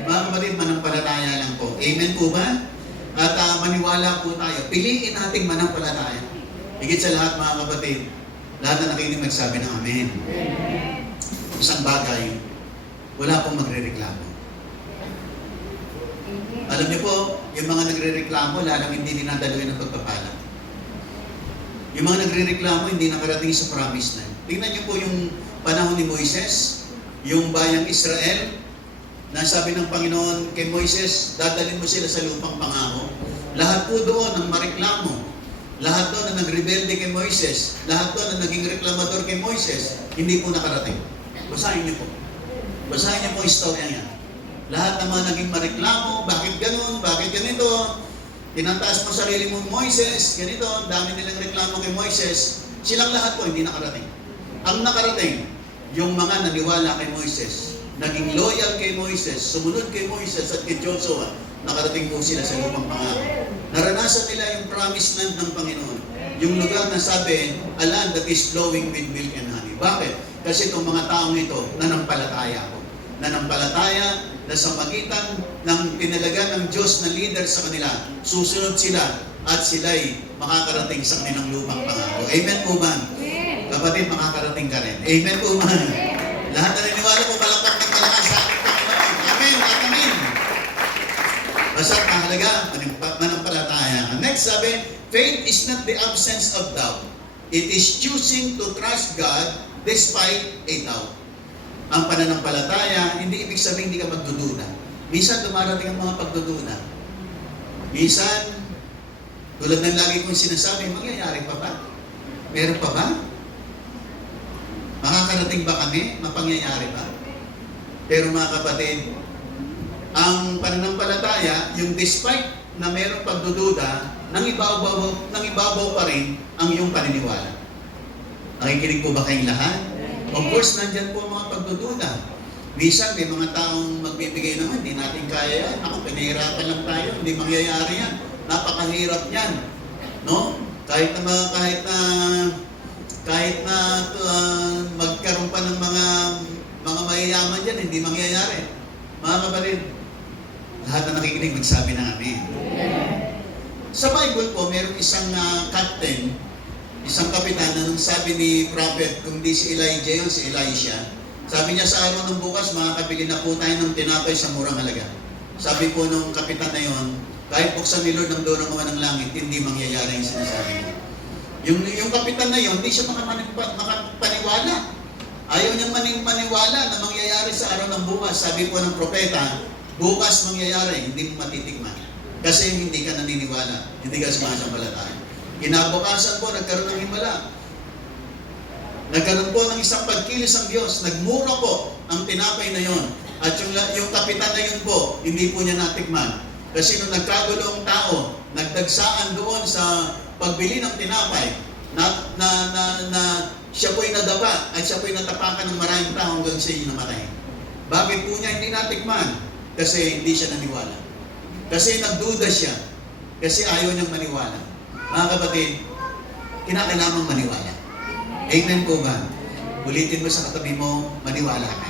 Mga kapatid, manampalataya lang po. Amen po ba? At maniwala po tayo. Piliin nating manampalataya. Higit sa lahat mga kapatid, lahat na nakikinig magsabi ng amen. Isang bagay, wala pong magre-reklamo. Alam niyo po, yung mga nagre-reklamo, lalang hindi dinadaluin ng pagpapala. Yung mga nagre-reklamo, hindi nakarating sa promised land. Tingnan niyo po yung panahon ni Moises, yung bayang Israel, na sabi ng Panginoon kay Moises, dadalhin mo sila sa lupang pangako. Lahat po doon ang mareklamo. Lahat doon na nagrebelde kay Moises. Lahat doon na naging reklamador kay Moises, hindi po nakarating. Basahin niyo po. Basahin niyo po yung istorya niya. Lahat ng mga naging mareklamo, bakit ganun, bakit ganito, tinataas mo sarili mo Moises, ganito, dami nilang reklamo kay Moises, silang lahat po hindi nakarating. Ang nakarating, yung mga naniwala kay Moises, naging loyal kay Moises, sumunod kay Moises at kay Joshua, nakarating po sila sa lupang pangako. Naranasan nila yung promised land ng Panginoon. Yung lugar na sabi, a land that is flowing with milk and honey. Bakit? Kasi itong mga taong ito, nanampalataya ko. Nanampalataya na sa magitan ng pinalaga ng Diyos na leader sa kanila, susunod sila at sila'y makakarating sa kanilang lupang pangako. Amen po ba? Kapatid, makakarating ka rin. Amen po ba? Lahat na naniwala po, palakpak ng malakas sa ating Panginoon. Amen at amen. Basta mahalaga, manampalataya. Next sabi, faith is not the absence of doubt. It is choosing to trust God despite a doubt. Ang pananampalataya, hindi ibig sabihin hindi ka magdududa. Minsan dumarating ang mga pagdududa. Minsan, tulad ng lagi kong sinasabi, mangyayari pa ba? Meron pa ba? Makakarating ba kami? Mapangyayari pa? Pero mga kapatid, ang pananampalataya, yung despite na mayroong pagdududa, nang ibabaw pa rin ang iyong paniniwala. Nakikinig po ba kayong lahat? Of course, nandyan po ang mga pagdududa. Minsan, may mga taong magbibigay naman, hindi natin kaya yan. Ako, pinahirapan lang tayo, hindi mangyayari yan. Napakahirap yan. No? Kahit na magkaroon pa ng mga mayayaman dyan, hindi mangyayari. Mga kapatid, lahat na nakikinig, magsabi na amen. Sa Bible po, mayroong isang captain, isang kapitan na nung sabi ni prophet, kung di si Elijah yun, si Elisha, sabi niya sa araw ng bukas, makakabili na po tayo ng tinapay sa murang halaga. Sabi po nung kapitan na yun, kahit buksan ni Lord ng doon ng ng langit, hindi mangyayari yung sinasabi niya. Yung kapitan na yun, hindi siya makapaniwala. Ayaw niyang maniwala na mangyayari sa araw ng bukas. Sabi po ng propeta, bukas mangyayari, hindi mo matitikman. Kasi hindi ka naniniwala, hindi ka sumasampalataya. Kinabukasan po, nagkaroon ng himala. Nagkaroon po ng isang pagkilos ang Diyos. Nagmura po ang tinapay na yon. At yung kapitan na yun po, hindi po niya natikman. Kasi nung nagkagulo ang tao, nagdagsaan doon sa pagbili ng tinapay, na siya po'y nadapa at siya po'y natapakan ng maraming tao hanggang siya namatay. Bakit po niya hindi natikman? Kasi hindi siya naniwala. Kasi nagduda siya. Kasi ayaw niyang maniwala. Mga kapatid, kinakailangan maniwala. Amen po ba? Ulitin mo sa katabi mo, maniwala ka.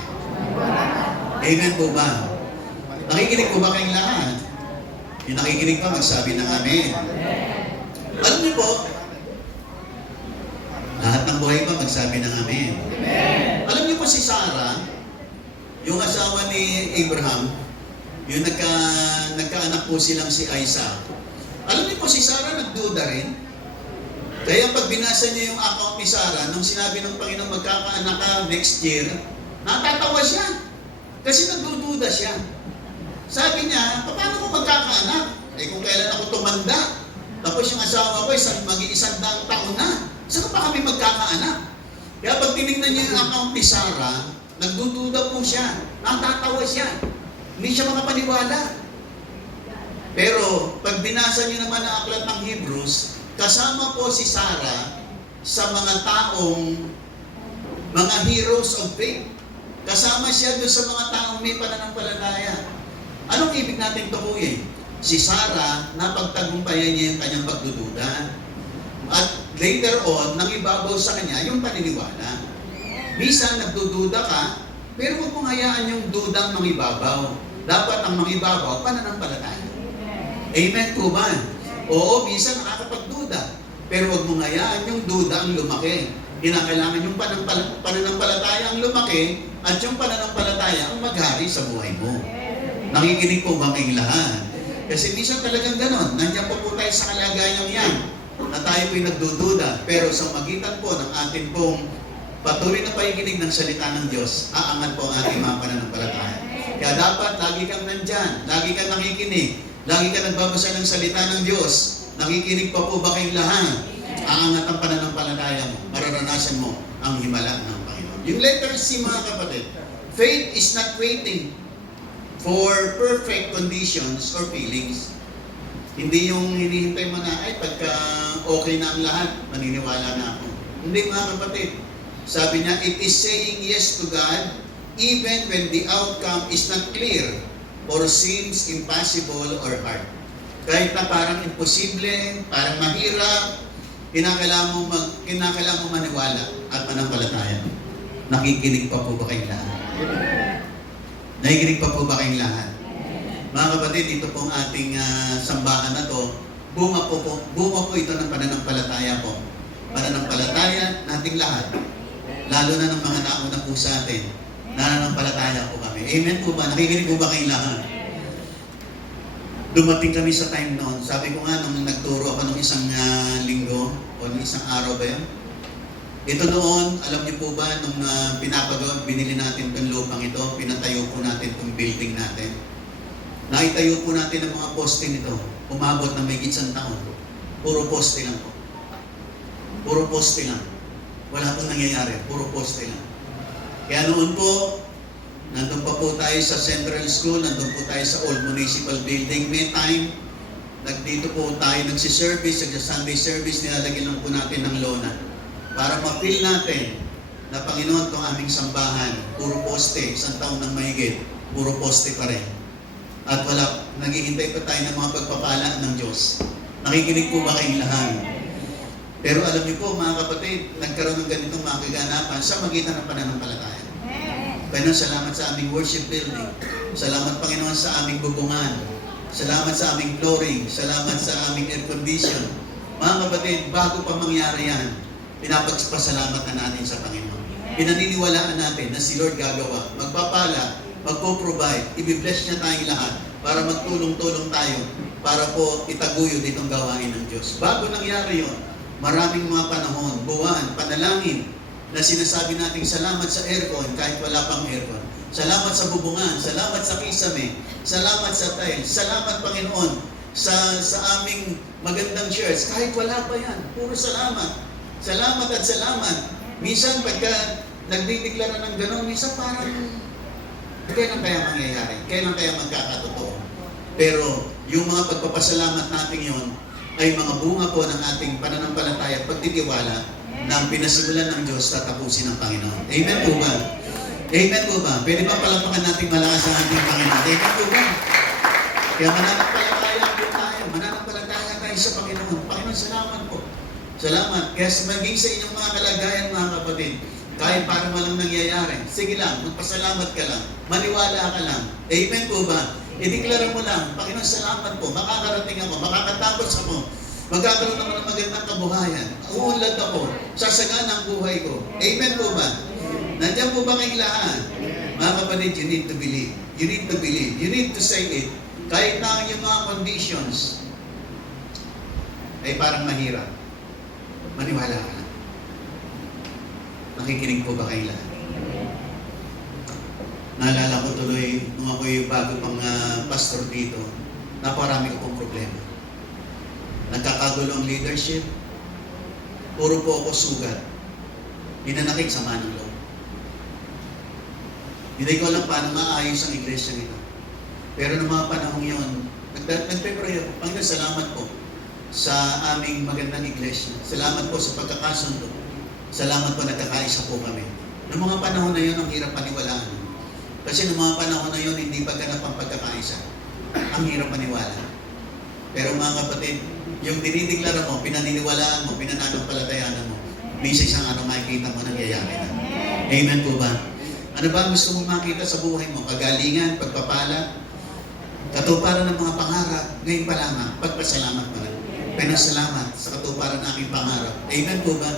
Amen po ba? Nakikinig po ba kayong lahat? Yung nakikinig pa, magsabi ng amen. Alam niyo po, lahat ng buhay pa magsabi ng amen. Alam niyo po si Sarah, yung asawa ni Abraham, yung nagkaanak po silang si Isaac. Alam niyo po, si Sarah nagduda rin. Kaya pag binasa niyo yung account ni Sarah, nung sinabi ng Panginoon magkakaanak ka next year, natatawa siya. Kasi nagdududa siya. Sabi niya, paano ko magkakaanak? Eh kung kailan ako tumanda, tapos yung asawa ko mag-iisang taon na, saan pa kami magkakaanak? Kaya pag tinignan niyo yung account ni Sarah, nagdududa po siya, natatawa siya. Hindi siya makapaniwala. Pero pag binasa niyo naman ang aklat ng Hebrews, kasama po si Sarah sa mga taong, mga heroes of faith. Kasama siya doon sa mga taong may pananampalataya. Anong ibig natin tukuyin? Si Sarah, napagtagumpayan niya yung kanyang pagdududa. At later on, nang ibabaw sa kanya yung paniniwala. Minsan nagdududa ka, pero huwag mong hayaan yung dudang mangibabaw. Dapat ang mangibabaw, pananampalataya. Amen po ba? Oo, minsan nakakapagduda. Pero huwag mong hayaan yung duda ang lumaki. Kinakailangan yung pananampalataya ang lumaki at yung pananampalataya ang maghari sa buhay mo. Nakikinig po ba kayong lahat? Kasi minsan talagang ganon. Nandiyan po tayo sa kalagayang yan na tayo po'y nagdududa. Pero sa magitan po ng ating pong patuloy na pakikinig ng salita ng Diyos, aangat po ang ating mga pananampalataya. Kaya dapat lagi kang nandyan, lagi kang nakikinig. Lagi ka nagbabasa ng salita ng Diyos. Nakikinig pa po ba kayong lahat? Aangat ang pananampalataya mo. Mararanasan mo ang himala ng Panginoon. Yung letter C, mga kapatid, faith is not waiting for perfect conditions or feelings. Hindi yung hinihintay mo na, ay pagka okay na ang lahat, maniniwala na ako. Hindi, mga kapatid. Sabi niya, it is saying yes to God even when the outcome is not clear or seems impossible or hard. Kahit na parang imposible, parang mahirap, kinakailangan mo maniwala at manampalataya. Nakikinig pa po ba kayong lahat? Nakikinig pa po ba kayong lahat? Mga kapatid, dito pong ating sambahan na to, bunga po ito ng pananampalataya po. Pananampalataya nating lahat, lalo na ng mga nauna po sa atin, nananampalataya po kami. Amen po ba? Nakikinig po ba kayong lahat? Dumating kami sa time noon. Sabi ko nga, nung nagturo ako ng isang linggo, o ng isang araw ba yun? Ito noon, alam niyo po ba, nung pinapagawa, binili natin itong lupang ito, pinatayo po natin itong building natin. Naitayo po natin ang mga poste nito. Umabot na may isang taon. Puro poste lang po. Puro poste lang. Wala pong nangyayari. Puro poste lang. Kaya noon po, nandun pa po tayo sa Central School, nandun po tayo sa Old Municipal Building. May time, dito po tayo nagsiservice, Sunday service, nilalagyan lang po natin ng lona. Para ma-feel natin na Panginoon itong aming sambahan, puro poste, isang taon ng mahigit, puro poste pa rin. At wala, naghihintay pa tayo ng mga pagpapala ng Diyos. Nakikinig po ba kayong lahat? Pero alam niyo po, mga kapatid, nagkaroon ng ganitong mga kaganapan sa magitan ng pananampalataya. Panginoon, salamat sa aming worship building. Salamat, Panginoon, sa aming bubungan. Salamat sa aming flooring. Salamat sa aming air condition. Mga kapatid, bago pa mangyari yan, pinapagpasalamat na natin sa Panginoon. Pinaniniwalaan natin na si Lord gagawa, magpapala, magpo-provide, ibibless niya tayong lahat para magtulong-tulong tayo para po itaguyod itong gawain ng Diyos. Bago nangyari yon, maraming mga panahon, buwan, panalangin na sinasabi nating salamat sa aircon kahit wala pang aircon. Salamat sa bubungan, salamat sa kisame, salamat sa tiles, salamat Panginoon sa aming magandang chairs kahit wala pa yan. Puro salamat. Salamat at salamat. Minsan pagka nagdideklara ng gano'n, minsan parang kailan kaya mangyayari? Kailan kaya magkakatotoo? Pero yung mga pagpapasalamat natin yon ay mga bunga po ng ating pananampalataya at pagtitiwala na ang pinasimulan ng Diyos tatapusin ng Panginoon. Amen po ba? Amen po ba? Pwede ba palapakan natin malakas ang ating Panginoon? Amen po ba? Kaya mananampalataya po tayo. Mananampalataya tayo sa Panginoon. Panginoon, salamat po. Salamat. Kaya maging sa inyong mga kalagayan, mga kapatid, kahit parang walang nangyayari, sige lang, magpasalamat ka lang, maniwala ka lang. Amen po ba? I-declare mo lang, Panginoon, salamat po, makakarating ako, makakatapos ako, magkakaroon naman ng magandang kabuhayan, uunlad ako, sasagana ang buhay ko. Amen po ba? Nandiyan po ba kayong lahat? Mga kapatid, you need to believe. You need to believe. You need to say it. Kahit na yung mga conditions ay parang mahirap, maniwala ka lang. Nakikinig po ba kayo lahat? Naalala ko tuloy, nung ako yung bago pang pastor dito, naparami ko pong problema. Nagkakagulo ang leadership, puro po ako sugat. Hinanakit sama ng loob. Hindi ko alam paano maayos ang iglesia nito. Pero noong mga panahong yun, nagpe-pray ako, Panginoon, salamat po sa aming magandang iglesia. Salamat po sa pagkakasundo. Salamat po nagkakaisa po kami. Noong mga panahon na yun, ang hirap paniwalaan. Kasi noong mga panahon na yun, hindi pa ganap ang pagkakaisa. Ang hirap maniwala. Pero mga kapatid, yung dinideklara mo, pinaniniwalaan mo, pinananampalatayaan mo, minsan isang araw makikita mo nangyayari na. Amen po ba? Ano ba ang gusto mong makita sa buhay mo? Kagalingan, pagpapala, katuparan ng mga pangarap, ngayon pa lamang, pagpasalamat mo lang. Pinasalamat sa katuparan ng aking pangarap. Amen po ba?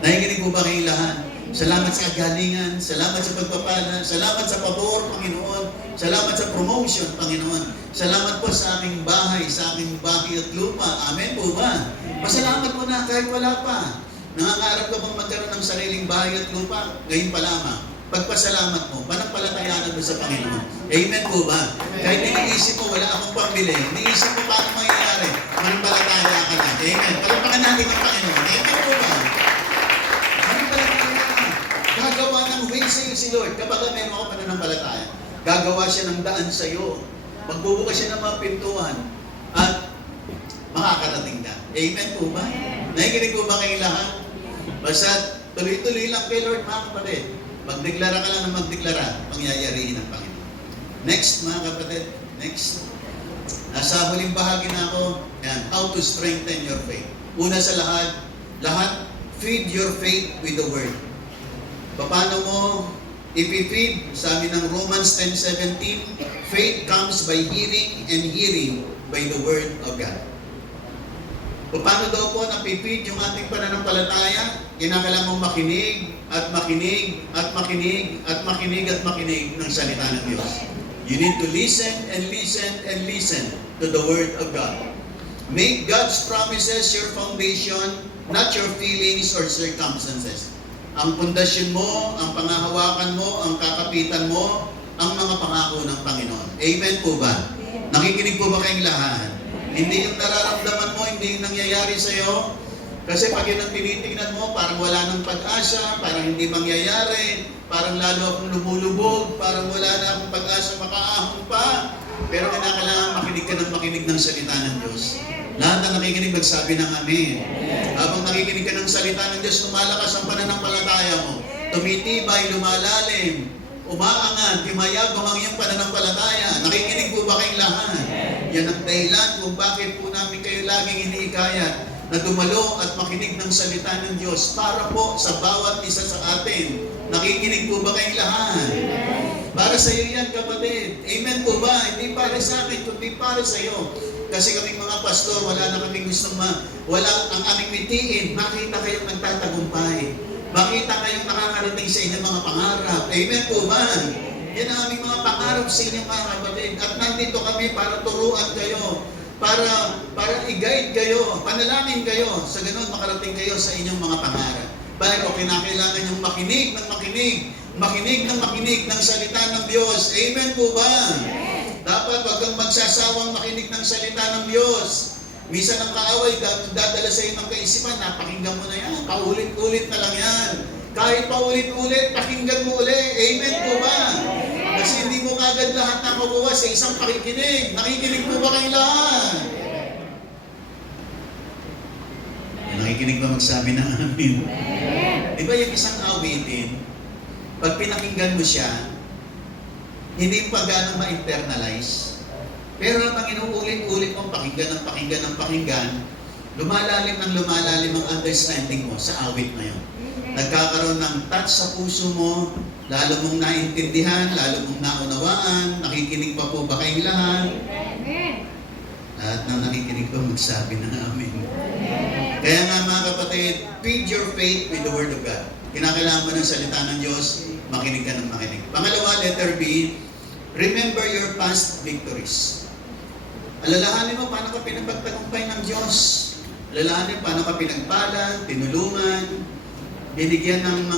Nakikinig po ba kayo lahat? Salamat sa kagalingan, salamat sa pagpapala, salamat sa pabor, Panginoon, salamat sa promotion, Panginoon. Salamat po sa aming bahay, sa aming bahay at lupa. Amen po ba? Pasalamat po na kahit wala pa. Nangangarap ka bang magkaroon ng sariling bahay at lupa? Ngayon pa lamang. Pagpasalamat mo, panampalatayaan mo sa Panginoon. Amen po ba? Kahit iniisip mo, wala akong pambili. Iniisip mo paano mangyayari. Manampalataya ka na. Amen. Palapakan natin ang Panginoon. Amen po ba? Gagawa ng way sa iyo si Lord. Kapag meron ako pananampalataya, gagawa siya ng daan sa iyo. Magbubukas siya ng mga pintuan at makakarating ka. Amen po ba? Nakikinig po ba kayo lahat? Basta tuloy-tuloy lang kay Lord, mga kapatid. Magdeklara ka lang ng magdeklara, pangyayarihin ng Panginoon. Next, mga kapatid. Next. Nasa huling bahagi na ako. Yan, how to strengthen your faith. Una sa lahat, feed your faith with the Word. Paano mo ipifeed? Sabi ng Romans 10:17, faith comes by hearing and hearing by the Word of God. Paano daw po napipid yung ating pananampalataya? Kinakailangan mong makinig at makinig at makinig at makinig at makinig ng salita ng Diyos. You need to listen and listen and listen to the Word of God. Make God's promises your foundation, not your feelings or circumstances. Ang pundasyon mo, ang pangahawakan mo, ang kakapitan mo, ang mga pangako ng Panginoon. Amen po ba? Nakikinig po ba kayong lahat? Hindi yung nararamdaman mo, hindi yung nangyayari sa'yo. Kasi pag yun ang tinitingnan mo, parang wala ng pag-asa, parang hindi mangyayari, parang lalo akong lumulubog, parang wala na akong pag-asa makaahon pa. Pero kailangan makinig ka ng makinig ng salita ng Diyos. Lahat na nakikinig magsabi ng amen. Habang nakikinig ka ng salita ng Diyos, lumalakas ang pananampalataya mo. Tumitibay, lumalalim, umaangat, timayabang ang iyong pananampalataya. Nakikinig po ba kayong lahat? Yan ang dahilan kung bakit po namin kayo laging iniikayat na dumalo at makinig ng salita ng Diyos para po sa bawat isa sa atin. Nakikinig po ba kayong lahat? Para sa iyo yan, kapatid. Amen po ba? Hindi para sa akin, kundi para sa iyo. Kasi kaming mga pastor, wala na kaming gustong wala ang aming mitiin. Makita kayong nagtatagumpay. Makita kayong nakakarating sa inyong mga pangarap. Amen po ba? Yan ang aming mga pangarap sa inyong mga kapatid. At nandito kami para turuan kayo. Para i-guide kayo. Panalangin kayo. Sa ganun, makarating kayo sa inyong mga pangarap. Pero kinakailangan yung makinig ng makinig. Makinig ng makinig ng salita ng Diyos. Amen po ba? Dapat wag kang magsasawang makinig ng salita ng Diyos. Minsan ang kaaway, dadala sa iyo ng kaisipan, napakinggan mo na yan. Paulit-ulit na lang yan. Kahit paulit-ulit, pakinggan mo uli. Amen po ba? Kasi hindi mo kagad lahat nakukuha sa isang pakikinig. Nakikinig po ba kayo lahat? Nakikinig ba magsabi ng amin? Di ba yung isang awitin, pag pinakinggan mo siya, hindi pa ganang ma-internalize. Pero habang inuulit-ulit mong pakinggan ng pakinggan ng pakinggan, lumalalim ng lumalalim ang understanding mo sa awit na yun. Nagkakaroon ng touch sa puso mo, lalo mong naintindihan, lalo mong naunawaan, nakikinig pa po ba kayong lahat? Lahat na nakikinig ko, magsabi na amin. Kaya nga mga kapatid, feed your faith with the Word of God. Kinakailangan mo ng salita ng Diyos, makinig ka ng makinig. Pangalawa, letter B, remember your past victories. Alalahanin mo paano ka pinagpagtagumpay ng Diyos. Alalahanin paano ka pinagpala, tinulungan, binigyan ng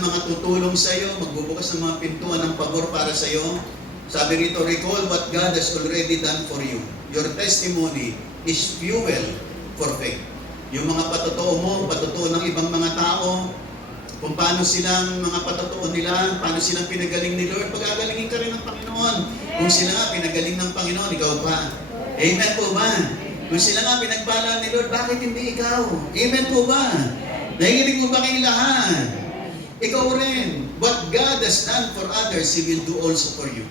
mga tutulong sa iyo, magbubukas ng mga pintuan ng pabor para sa iyo. Sabi rito, recall what God has already done for you. Your testimony is fuel for faith. Yung mga patotoo mo, patotoo ng ibang mga tao, kung paano silang mga patotoo nila, paano silang pinagaling ni Lord, pagagalingin ka rin ng Panginoon. Kung sila nga pinagaling ng Panginoon, ikaw pa. Amen po ba? Kung sila nga pinagpala ni Lord, bakit hindi ikaw? Amen po ba? Nahihinig mo ba kayong lahat? Ikaw rin. What God has done for others, He will do also for you.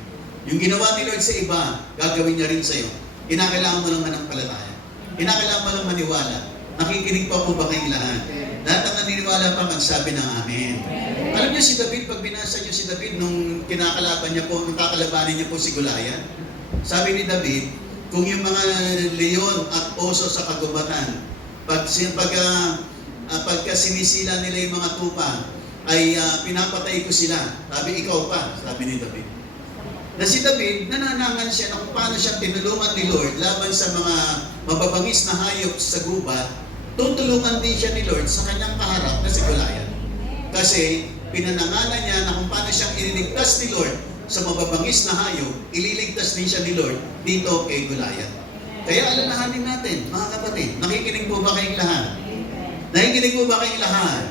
Yung ginawa ni Lord sa iba, gagawin niya rin sa iyo. Kinakailangan mo lang manampalataya. Kinakailangan mo lang maniwala. Nakikinig pa po ba kayong lahat? Lahat ang naniniwala pa magsabi ng Amen. Alam niyo si David, pag binasa niyo si David nung kinakalaban niya po, nung kakalabanin niya po si Goliath, sabi ni David, kung yung mga leon at oso sa kagubatan, pagka sinisila nila yung mga tupa, ay pinapatay ko sila. Sabi, ikaw pa, sabi ni David. Na si David, nananangan siya na kung paano siya tinulungan ni Lord laban sa mga mababangis na hayop sa gubat, tutulungan din siya ni Lord sa kanyang kaharap na si Goliath. Kasi pinananganan niya na kung paano siyang ililigtas ni Lord sa mababangis na hayop, ililigtas din siya ni Lord dito kay Goliath. Kaya alalahanin natin, mga kapatid, nakikinig po ba kayong lahat? Nakikinig po ba kayong lahat?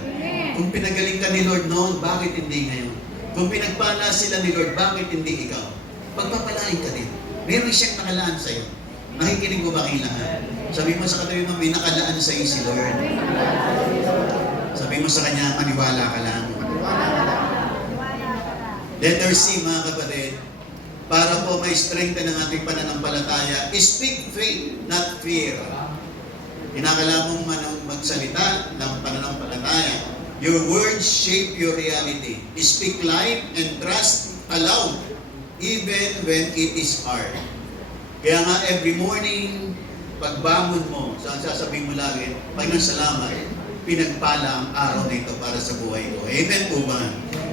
Kung pinagaling ka ni Lord noon, bakit hindi ngayon? Kung pinagpala sila ni Lord, bakit hindi ikaw? Pagpapalain ka din. Meron siyang nakalaan sa iyo. Nakikinig mo ba kayong lahat? Sabi mo sa katabi mo, may nakalaan sa iyo si Lord. Sabi mo sa kanya, maniwala ka lang. Letter C, mga kapatid, para po may strengthen ang ating pananampalataya, speak faith, not fear. Kinakailangan mong magsalita ng pananampalataya. Your words shape your reality. Speak life and trust aloud, even when it is hard. Kaya nga, every morning, pagbangon mo, sasabihin mo lagi, Panginoon, salamat, pinagpala ang araw na ito para sa buhay ko. Amen po ba?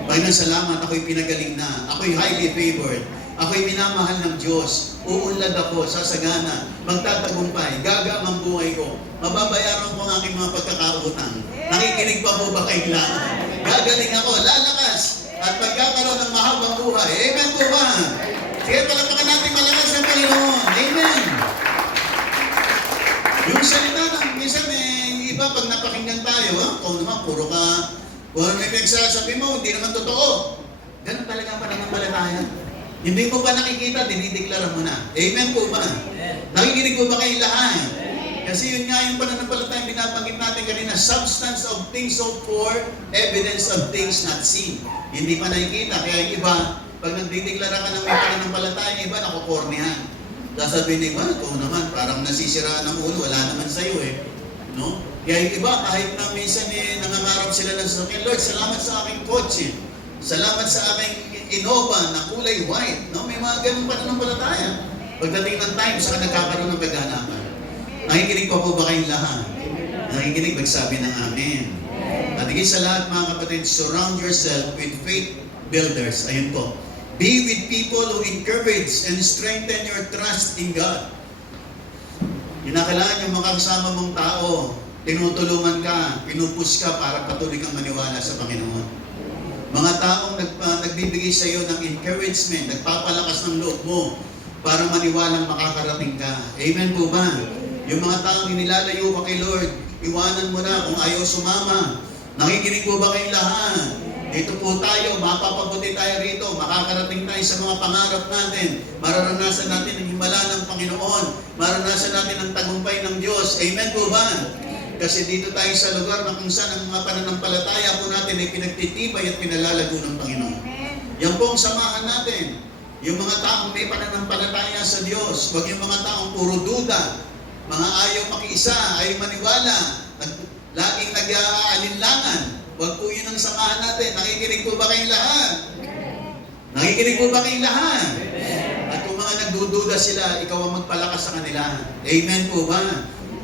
Panginoon, salamat, ako'y pinagaling na. Ako'y highly favored. Ako'y minamahal ng Diyos. Uunlad ako, sasagana, magtatagumpay, gagang ang buhay ko. Mababayaran ko ang aking mga pagkakautang. Nakikinig pa po ba kayong lahat? Gagaling ako, lalakas, at pagkakaroon ng mahabang buhay. Amen po ba? Sige, palapakan natin malakas ang Panginoon. Amen. Yung salita ng minsan iba pag napakinggan tayo, kung naman puro ka, kung may pinagsasabi mo, hindi naman totoo. Ganun talaga ang pananampalataya. Hindi mo ba nakikita, dinideklara mo na. Amen po ba? Nakikinig po ba kayong lahat? Kasi yun nga yung pananampalataya binabanggit natin kanina, substance of things hoped for, evidence of things not seen. Hindi pa nakikita. Kaya yung iba, pag nagdideklara ka ng may pananampalataya, yung iba nakukornihan. Sasabihin ni iba, ito naman, parang nasisiraan ng ulo, wala naman sa'yo eh. No? Kaya yung iba, kahit na minsan nangangarap sila ng sasakyan, Lord, salamat sa aking kotse. Salamat sa aking Innova na kulay white. No? May mga ganun pananampalataya. Pagdating ng time, saka nagkakaroon ng kaganapan. Nakikinig pa po ba kayong lahat? Nakikinig, magsabi ng Amen. At higit sa lahat, mga kapatid, surround yourself with faith builders. Ayun po. Be with people who encourage and strengthen your trust in God. Kinakailangan yung mga kasama mong tao, tinutulungan ka, pinupush ka para patuloy kang maniwala sa Panginoon. Mga taong nagbibigay sa iyo ng encouragement, nagpapalakas ng loob mo para maniwalang makakarating ka. Amen po ba? Yung mga taong inilalayo ka kay Lord, iwanan mo na kung ayaw sumama. Nakikinig po ba kayong lahat? Dito po tayo, mapapabuti tayo rito, makakarating tayo sa mga pangarap natin, mararanasan natin ang himala ng Panginoon, mararanasan natin ang tagumpay ng Diyos. Amen po ba? Kasi dito tayo sa lugar na kung saan ang mga pananampalataya po natin ay pinagtitibay at pinalalago ng Panginoon. Yan po ang samahan natin. Yung mga taong may pananampalataya sa Diyos, huwag yung mga taong puro duda, mga ayaw makiisa, ayaw maniwala, laging nag-aalinlangan. Huwag po yun ang samahan natin. Nakikinig po ba kayong lahat? Nakikinig po ba kayong lahat? At kung mga nagdududa sila, ikaw ang magpalakas sa kanila. Amen po ba?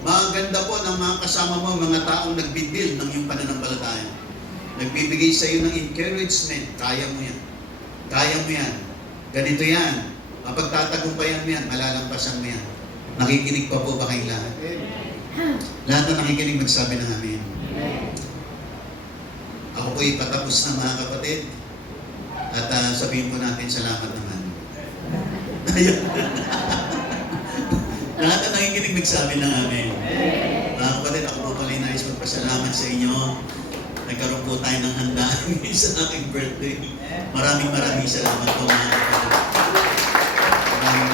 Maganda po ng mga kasama mo, mga taong nagbibuild ng iyong pananampalataya. Nagbibigay sa iyo ng encouragement. Kaya mo yan. Kaya mo yan. Ganito yan. Mapagtatagumpayan mo yan, malalampasan mo yan. Nakikinig pa po ba kayong lahat? Lahat na nakikinig magsabi ng amin. Ako po'y patapos na mga kapatid. At sabihin po natin salamat naman. Ayun. Lahat na nakikinig magsabi ng amin. Mga kapatid, ako po pala nais magpasalamat sa inyo. Nagkaroon po tayo ng handaan sa aking birthday. Maraming salamat po mga kapatid. Maraming.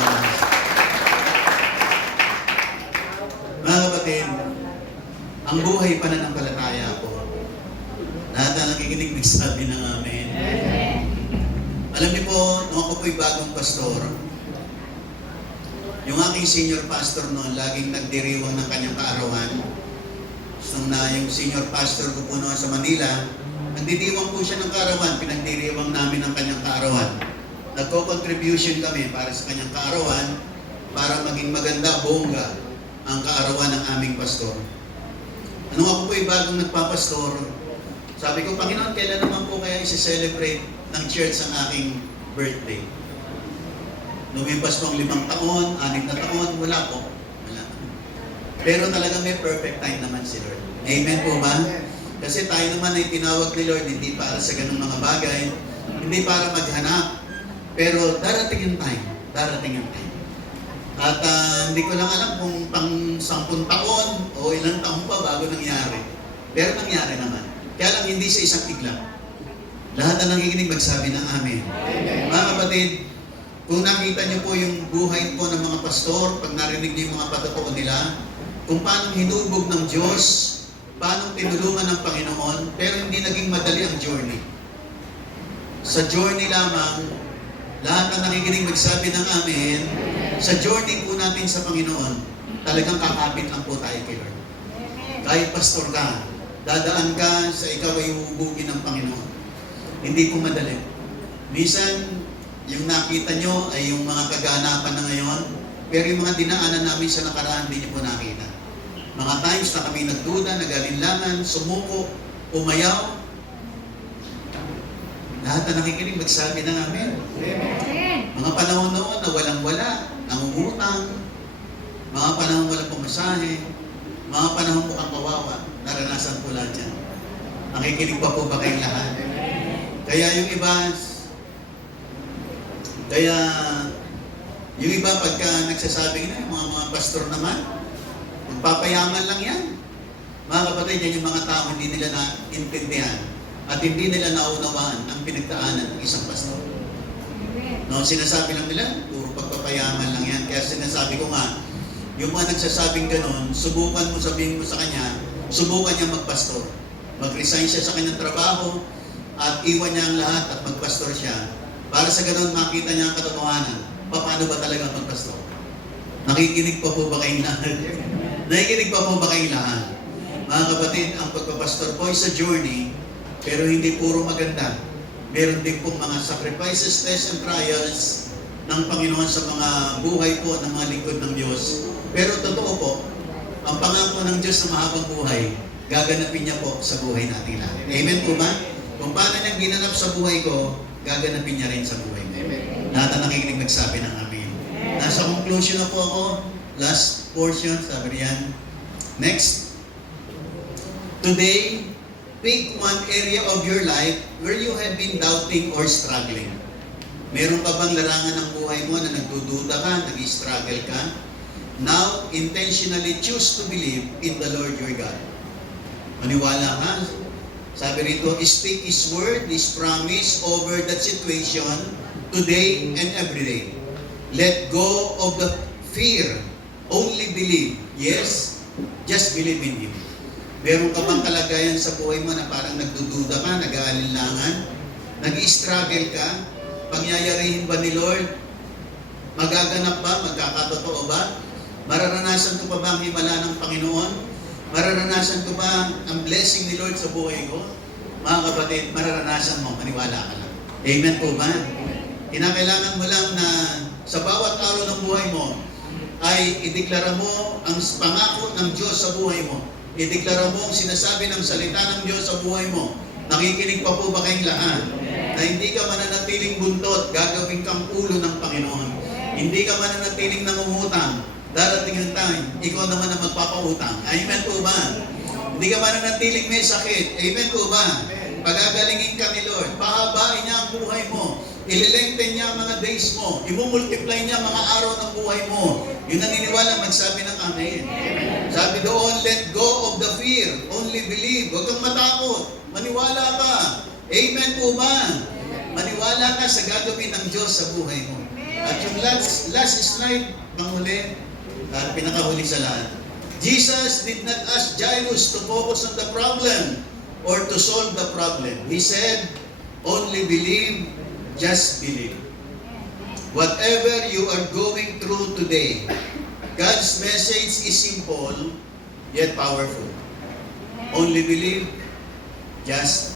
Mga kapatid, ang buhay pananampalataya po. Lahat na nakikinig nagsabi ng amin. Alam niyo po, nung ako po'y bagong pastor, yung aking senior pastor noon, laging nagdiriwang ng kanyang kaarawan. Nung na yung senior pastor ko po noon sa Manila, nagdidiwang po siya ng kaarawan, pinagdiriwang namin ang kanyang kaarawan. Nagko-contribution kami para sa kanyang kaarawan, para maging maganda, bongga, ang kaarawan ng aming pastor. Nung ako po'y bagong nagpapastor, sabi ko, Panginoon, kailan naman po kaya isi-celebrate ng church ang aking birthday? Lumipas po ang 5 taon, 6 na taon, wala po. Wala. Pero talagang may perfect time naman si Lord. Amen po ba? Kasi tayo naman ay tinawag ni Lord, hindi para sa ganung mga bagay, hindi para maghanap. Pero darating yung time. Darating yung time. At hindi ko lang alam kung pang 10 taon o ilang taon pa bago nangyari. Pero nangyari naman. Kaya lang hindi sa isang iglap. Lahat na nakikinig magsabi ng amen. Mga kapatid, kung nakita niyo po yung buhay po ng mga pastor, pag narinig niyo yung mga patotoo nila, kung paano hinubog ng Diyos, paano tinulungan ng Panginoon, pero hindi naging madali ang journey. Sa journey lamang, lahat na nakikinig magsabi ng amen, sa journey po natin sa Panginoon, talagang kakapit lang po tayo kay Lord. Kahit pastor ka, dadaan ka sa ikaw ay hubugin ng Panginoon. Hindi po madali. Minsan, yung nakita nyo ay yung mga kaganapan na ngayon, pero yung mga dinaanan namin sa nakaraan, hindi nyo po nakita. Mga times na kami nagduda, nagalinlangan, sumuko, umayaw. Lahat na nakikinig magsabi ng amen. Mga panahon noon na walang-wala, nangungutang, mga panahon walang pumasahe, mga panahon mukhang kawawa, naranasan po lahat yan. Nakikinig pa po ba kayong lahat? Kaya yung iba pagka nagsasabing na, yung mga pastor naman, magpapayaman lang yan. Mga kapatid, yan yung mga tao hindi nila naintindihan at hindi nila naunawaan ang pinagdaanan ng isang pastor. No, sinasabi lang nila, puro pagpapayaman lang yan. Kaya sinasabi ko nga, yung mga nagsasabing ganon, subukan mo, sabihin mo sa kanya, subukan niya magpastor. Mag-resign siya sa kanyang trabaho at iwan niya ang lahat at magpastor siya. Para sa ganon, makita niya ang katotohanan. Paano ba talaga magpastor? Nakikinig pa po ba kayong lahat? Nakikinig pa po ba kayong lahat? Mga kapatid, ang pagpapastor po ay sa journey, pero hindi puro maganda. Meron din pong mga sacrifices, tests, and trials ng Panginoon sa mga buhay po ng mga lingkod ng Diyos. Pero totoo po, ang pangako ng Diyos na mahabang buhay, gaganapin niya po sa buhay natin lahat. Amen po ba? Kung paano niya ginanap sa buhay ko, gaganapin niya rin sa buhay mo. Lahat na nakikinig magsabi ng amen. Nasa conclusion na po ako. Last portion, sabi riyan. Next. Today, pick one area of your life where you have been doubting or struggling. Meron ka bang larangan ng buhay mo na nagdududa ka, nag-struggle ka? Now, intentionally choose to believe in the Lord your God. Maniwala ka. Sabi rito, speak His word, His promise over that situation today and every day. Let go of the fear. Only believe. Yes, just believe in Him. Meron ka bang kalagayan sa buhay mo na parang nagdududa ka, nag-aalinlangan, nag-struggle ka, pangyayarihin ba ni Lord? Magaganap ba? Magkakatotoo ba? Mararanasan ko pa ba ang himala ng Panginoon? Mararanasan ko ba ang blessing ni Lord sa buhay ko? Mga kapatid, mararanasan mo, maniwala ka lang. Amen po ba? Kinakailangan mo lang na sa bawat araw ng buhay mo, ay ideklara mo ang pangako ng Diyos sa buhay mo. Ideklara mo ang sinasabi ng salita ng Diyos sa buhay mo. Nakikinig pa po ba kayong lahat? Na hindi ka mananatiling buntot, gagawin kang ulo ng Panginoon. Hindi ka mananatiling nangungutang. Darating ang time, ikaw naman ang magpapautang. Amen po ba? Hindi ka mananatiling may sakit. Amen po ba? Pagagalingin ka ni Lord. Pahabain niya ang buhay mo. Ililengthen niya ang mga days mo. Imumultiply niya ang mga araw ng buhay mo. Yung naniniwala, magsabi ng amen. Sabi doon, let go of the fear. Only believe. Huwag kang matakot. Maniwala ka. Amen po ba? Maniwala ka sa gagawin ng Diyos sa buhay mo. At yung last slide, panghuli, at pinakahuli sa lahat. Jesus did not ask Jairus to focus on the problem or to solve the problem. He said, only believe, just believe. Whatever you are going through today, God's message is simple yet powerful. Only believe, just